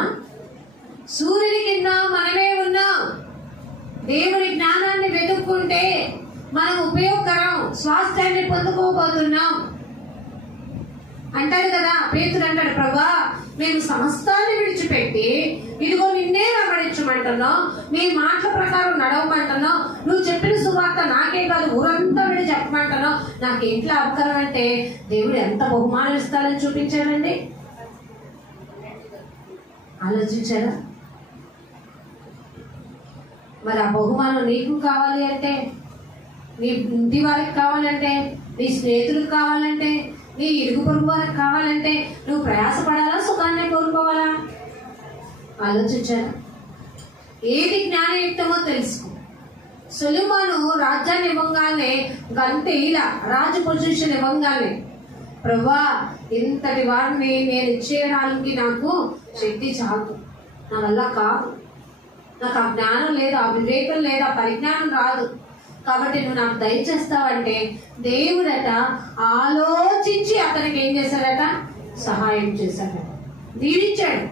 సూర్యుని కింద మనమే ఉన్నాం. దేవుని జ్ఞానాన్ని వెతుక్కుంటే మనం ఉపయోగకరం, స్వాస్థ్యాన్ని పొందుకోబోతున్నాం అంటాడు కదా. పేతురు అంటాడు, ప్రభా మేము సమస్తాన్ని విడిచిపెట్టి ఇదిగో నిన్నే వెంబడించమంటున్నావు, నీ మాటల ప్రకారం నడవమంటున్నావు, నువ్వు చెప్పిన సువార్త నాకే కాదు ఊరంతా విడి చెప్పమంటున్నావు, నాకు ఇంట్లో అవకరం అంటే దేవుడు ఎంత బహుమానం ఇస్తారని చూపించాడండి. ఆలోచించారా? మరి ఆ బహుమానం నీకు కావాలి అంటే, నీ ఇంటి వారికి కావాలంటే, నీ స్నేహితులకు కావాలంటే, నీ ఇరుగు పొరుగు వారికి కావాలంటే నువ్వు ప్రయాసపడాలా, సుఖాన్ని కోరుకోవాలా? ఆలోచించారా? ఏది జ్ఞానయుక్తమో తెలుసుకో. సొలొమోను రాజ్యాన్ని ఇవ్వగానే గంటే ఇలా రాజు పొజిషన్ ఇవ్వగానే, ప్రభా ఇంతటి వారిని నేను ఇచ్చేయడానికి నాకు శక్తి చాలు, నా వల్ల కాదు, నాకు ఆ జ్ఞానం లేదు, ఆ వివేకం లేదు, ఆ పరిజ్ఞానం రాదు, కాబట్టి నువ్వు నాకు దయచేస్తావంటే దేవుడట ఆలోచించి అతనికి ఏం చేశాడట? సహాయం చేశాడట, దీవించాడు.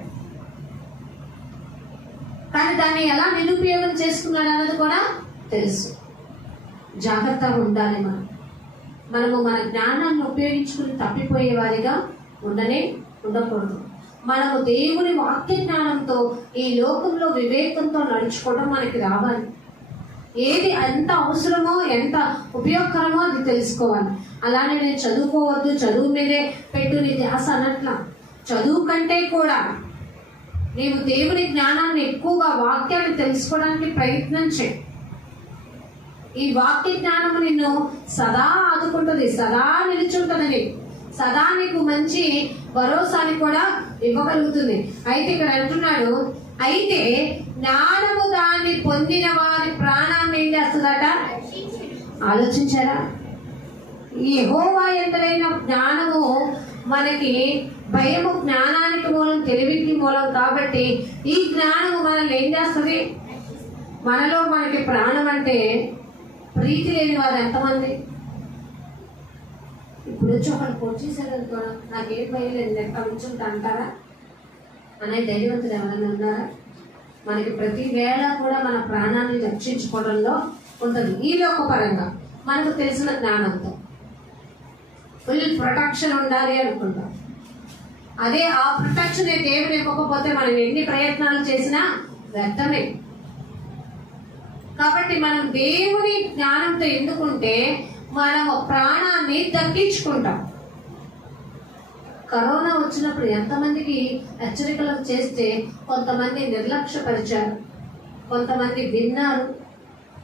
కానీ దాన్ని ఎలా నిరుపయోగం చేసుకున్నాడు అన్నది కూడా తెలుసు. జాగ్రత్తగా ఉండాలి. మనము మన జ్ఞానాన్ని ఉపయోగించుకుని తప్పిపోయే వారిగా ఉండకూడదు. మనము దేవుని వాక్య జ్ఞానంతో ఈ లోకంలో వివేకంతో నడుచుకోవడం మనకి రావాలి. ఏది ఎంత అవసరమో ఎంత ఉపయోగకరమో అది తెలుసుకోవాలి. అలానే నేను చదువుకోవద్దు, చదువు మీదే పెట్టు నీ ధ్యాస అనట్లా. చదువు కంటే కూడా నీవు దేవుని జ్ఞానాన్ని ఎక్కువగా వాక్యాన్ని తెలుసుకోవడానికి ప్రయత్నం చేయి. ఈ వాక్య జ్ఞానము నిన్ను సదా ఆదుకుంటుంది, సదా నిలిచుంటుంది, సదా నీకు మంచి భరోసాని కూడా ఇవ్వగలుగుతుంది. అయితే ఇక్కడ అంటున్నాడు, అయితే జ్ఞానము దాన్ని పొందిన వారి ప్రాణాన్ని ఏం చేస్తుందట? ఆలోచించారా? యెహోవా యందరైన జ్ఞానము మనకి భయము జ్ఞానానికి మూలం, తెలివికి మూలం. కాబట్టి ఈ జ్ఞానము మనల్ని ఏం చేస్తుంది? మనలో మనకి ప్రాణం అంటే ప్రీతి లేని వారు ఎంతమంది? ఇప్పుడు వచ్చి ఒకరు పొచ్చేసారు అనుకో, నాకేం భయం లేదు, ఎక్కడ ఉంచుంటా అంటారా అనే ధైర్యవంతులు ఎవరైనా ఉన్నారా? మనకి ప్రతి వేళ కూడా మన ప్రాణాన్ని రక్షించుకోవడంలో ఉంటుంది. ఈ లోకపరంగా మనకు తెలిసిన జ్ఞానంతో ఫుల్ ప్రొటెక్షన్ ఉండాలి అనుకుంటాం. అదే ఆ ప్రొటెక్షన్ దేవుడు ఇవ్వకపోతే మనం ఎన్ని ప్రయత్నాలు చేసినా వ్యర్థమే. కాబట్టి మనం దేవుని జ్ఞానంతో ఎందుకుంటే మనం ప్రాణాన్ని దక్కించుకుంటాం. కరోనా వచ్చినప్పుడు ఎంతమందికి హెచ్చరికలు చేస్తే కొంతమంది నిర్లక్ష్యపరిచారు, కొంతమంది విన్నారు,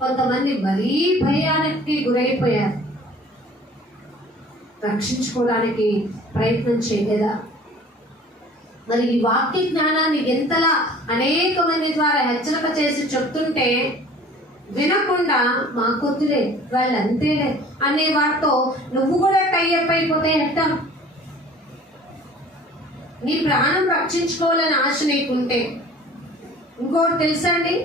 కొంతమంది మరీ భయానికి గురైపోయారు. రక్షించుకోవడానికి ప్రయత్నం చేయలేదా? మరి ఈ వాక్య జ్ఞానాన్ని ఎంతలా అనేక మంది ద్వారా హెచ్చరిక చేసి చెప్తుంటే వినకుండా మా కొద్దులే వాళ్ళు అంతేలే అనే వాటితో నువ్వు కూడా టైఅప్ అయిపోతే ఎట్టా? నీ ప్రాణం రక్షించుకోవాలని ఆశ నీకుంటే ఇంకోటి తెలుసా అండి,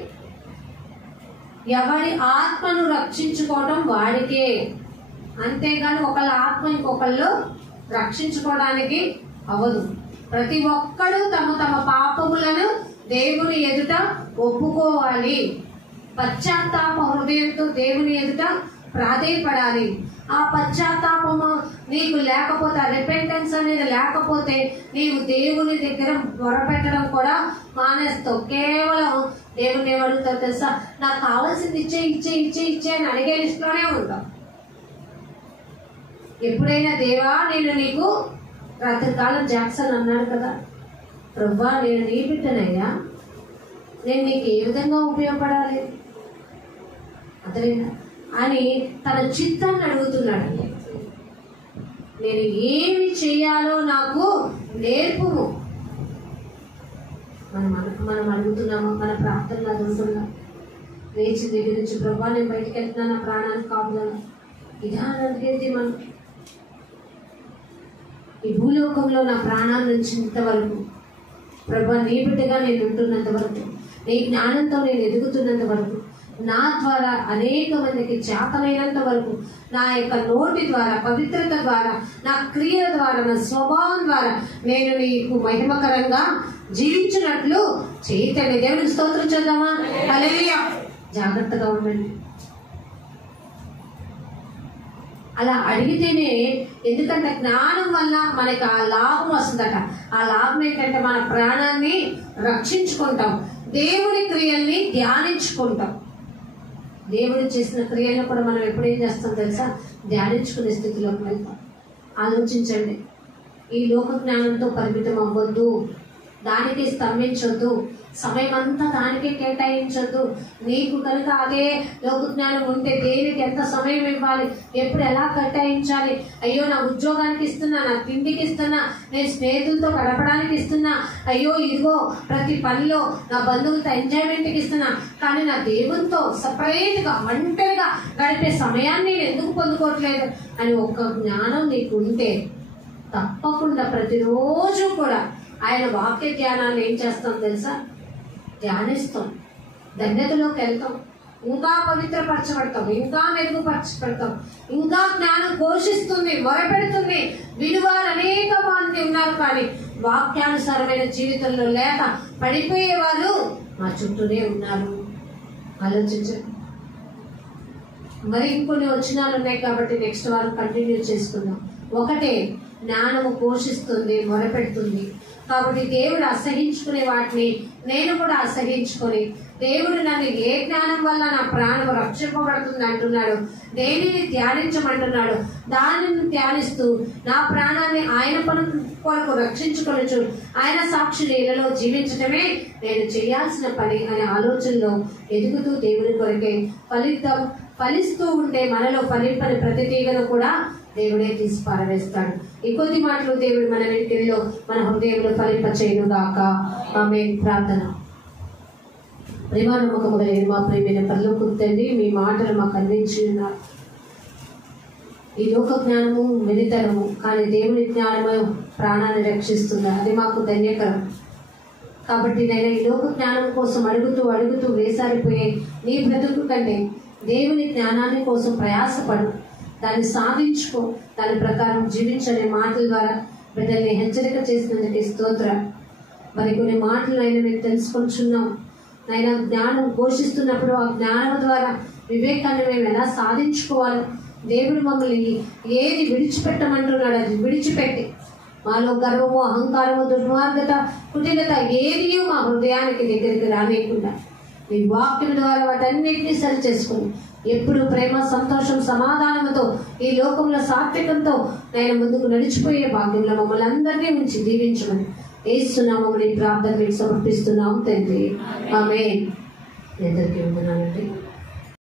ఎవరి ఆత్మను రక్షించుకోవడం వాడికే, అంతేగాని ఒకళ్ళ ఆత్మ ఇంకొకళ్ళు రక్షించుకోవడానికి అవ్వదు. ప్రతి ఒక్కరూ తమ తమ పాపములను దేవుని ఎదుట ఒప్పుకోవాలి. పశ్చాత్తాప హృదయంతో దేవుని ఎదుట ప్రాధేయపడాలి. ఆ పశ్చాత్తాపము నీకు లేకపోతే, ఆ రిపెంటెన్స్ అనేది లేకపోతే నీవు దేవుని దగ్గర మొరపెట్టడం కూడా మానేస్తావు. కేవలం దేవుని ఏమడుగుతావు తెలుసా? నాకు కావాల్సింది ఇచ్చే ఇచ్చే ఇచ్చే ఇచ్చే అని అడిగే లిస్టులోనే ఉంటావు. ఎప్పుడైనా దేవా నేను నీకు, రాత్రికాలం జాక్సన్ అన్నాడు కదా, ప్రభువా నేను నీ బిడ్డనయ్యా, నేను నీకు ఏ విధంగా ఉపయోగపడాలి అతనేనా అని తన చిత్తాన్ని అడుగుతున్నాడు. నేను ఏమి చేయాలో నాకు నేర్పుము. మనం అడుగుతున్నాము, మన ప్రార్థనలు అడుగుతున్నాం. లేచి దగ్గర నుంచి ప్రభువా నేను బయటకు వెళ్తున్నా, నా ప్రాణానికి కాపుదలను ఇదానంటే మనం ఈ భూలోకంలో నా ప్రాణాల నుంచి ఇంతవరకు ప్రభువా నీ బిడ్డగా నేను ఉంటున్నంత వరకు, నీ జ్ఞానంతో నేను ఎదుగుతున్నంత వరకు, నా ద్వారా అనేక మందికి చేతనైనంత వరకు, నా యొక్క నోటి ద్వారా, పవిత్రత ద్వారా, నా క్రియల ద్వారా, నా స్వభావం ద్వారా నేను నీకు మహిమకరంగా జీవించినట్లు చేయతండి. దేవునికి స్తోత్రం చేద్దామా? హల్లెలూయా. జాగ్రత్తగా ఉండండి. అలా అడిగితేనే, ఎందుకంటే జ్ఞానం వల్ల మనకి ఆ లాభం వస్తుందట. ఆ లాభం ఏంటంటే మన ప్రాణాన్ని రక్షించుకుంటాం, దేవుడి క్రియల్ని ధ్యానించుకుంటాం. దేవుడు చేసిన క్రియలను కూడా మనం ఎప్పుడేం చేస్తాం తెలుసా? ధ్యానించుకునే స్థితిలోకి వెళ్తాం. ఆలోచించండి. ఈ లోక జ్ఞానంతో పరిమితం అవ్వద్దు, దానికి స్తంభించొద్దు, సమయం అంతా దానికే కేటాయించొద్దు. నీకు కనుక అదే లోక జ్ఞానం ఉంటే దేనికి ఎంత సమయం ఇవ్వాలి, ఎప్పుడు ఎలా కేటాయించాలి, అయ్యో నా ఉద్యోగానికి ఇస్తున్నా, నా తిండికి ఇస్తున్నా, నేను స్నేహితులతో గడపడానికి ఇస్తున్నా, అయ్యో ఇదిగో ప్రతి పనిలో నా బంధువులతో ఎంజాయ్మెంట్కి ఇస్తున్నా, కానీ నా దేవునితో సపరేట్గా ఒంటరిగా గడిపే సమయాన్ని నేను ఎందుకు పొందుకోవట్లేదు అని ఒక జ్ఞానం నీకు ఉంటే తప్పకుండా ప్రతిరోజు కూడా ఆయన వాక్య ధ్యానాన్ని ఏం చేస్తాం తెలుసా? ధ్యానిస్తాం, ధన్యతలోకి వెళ్తాం, ఇంకా పవిత్రపరచబడతాం, ఇంకా మెరుగుపరచబడతాం, ఇంకా జ్ఞానం పోషిస్తుంది, మొరపెడుతుంది. విలువారు అనేక మంది ఉన్నారు, కానీ వాక్యానుసారమైన జీవితంలో లేక పడిపోయే వాళ్ళు మా చుట్టూనే ఉన్నారు. ఆలోచించండి. మరి ఇంకొన్ని వచనాలు ఉన్నాయి కాబట్టి నెక్స్ట్ వారం కంటిన్యూ చేసుకుందాం. ఒకటే, జ్ఞానము పోషిస్తుంది, మొరపెడుతుంది. కాబట్టి దేవుడు అసహించుకునే వాటిని నేను కూడా అసహించుకొని, దేవుడు నన్ను ఏ జ్ఞానం వల్ల నా ప్రాణం రక్షింపబడుతుంది అంటున్నాడు, దేనిని ధ్యానించమంటున్నాడు, దానిని ధ్యానిస్తూ నా ప్రాణాన్ని ఆయన కొరకు రక్షించుకొనొచ్చు, ఆయన సాక్షి నీళ్ళలో జీవించటమే నేను చేయాల్సిన పని అనే ఆలోచనలో ఎదుగుతూ దేవుని కొరకే ఫలిస్తూ ఉంటే మనలో ఫలింపని ప్రతి తీగను కూడా దేవుడే తీసి పారవేస్తాడు. ఈ కొద్ది మాటలు దేవుడు మన వెనుకల్లో, మన హృదయంలో ఫలింప చేయను గాక. ఆమేన్. ప్రార్థన. ప్రేమానమ్మకము కలిగిన మా ప్రియమైన పరలోకపు తండ్రి, మీ మాటలు మాకు అందించి ఉన్నారు. ఈ లోక జ్ఞానము వెలితనము, కానీ దేవుని జ్ఞానము ప్రాణాన్ని రక్షిస్తుంది. అది మాకు ధన్యకరం. కాబట్టి నేను ఈ లోక జ్ఞానం కోసం అడుగుతూ వేసారిపోయే నీ బ్రతుకు కంటే దేవుని జ్ఞానాన్ని కోసం ప్రయాసపడు, దాన్ని సాధించుకో, దాని ప్రకారం జీవించనే మాటల ద్వారా బిడ్డల్ని హెచ్చరిక చేసినందుకు స్తోత్ర. మరి కొన్ని మాటలు అయినా మేము తెలుసుకుంటున్నాం. నైనా జ్ఞానం ఘోషిస్తున్నప్పుడు ఆ జ్ఞానం ద్వారా వివేకాన్ని మేము ఎలా సాధించుకోవాలో, దేవుడు మమ్మల్ని ఏది విడిచిపెట్టమంటున్నాడు అది విడిచిపెట్టి, మాలో గర్వము, అహంకారము, దుర్మార్గత, కుటిలత ఏది మా హృదయానికి దగ్గరికి రానియకుండా మీ వాక్యం ద్వారా వాటన్నిటినీ సరి చేసుకుని ఎప్పుడు ప్రేమ, సంతోషం, సమాధానంతో ఈ లోకంలో సాత్వికంతో నేను ముందుకు నడిచిపోయే భాగ్యంలో మమ్మల్ని అందరినీ ఉంచి దీవించమని యేసు నామములో ప్రార్థన సమర్పిస్తున్నాము తండ్రి. ఆమేన్. అందరికీ వందనాలండి.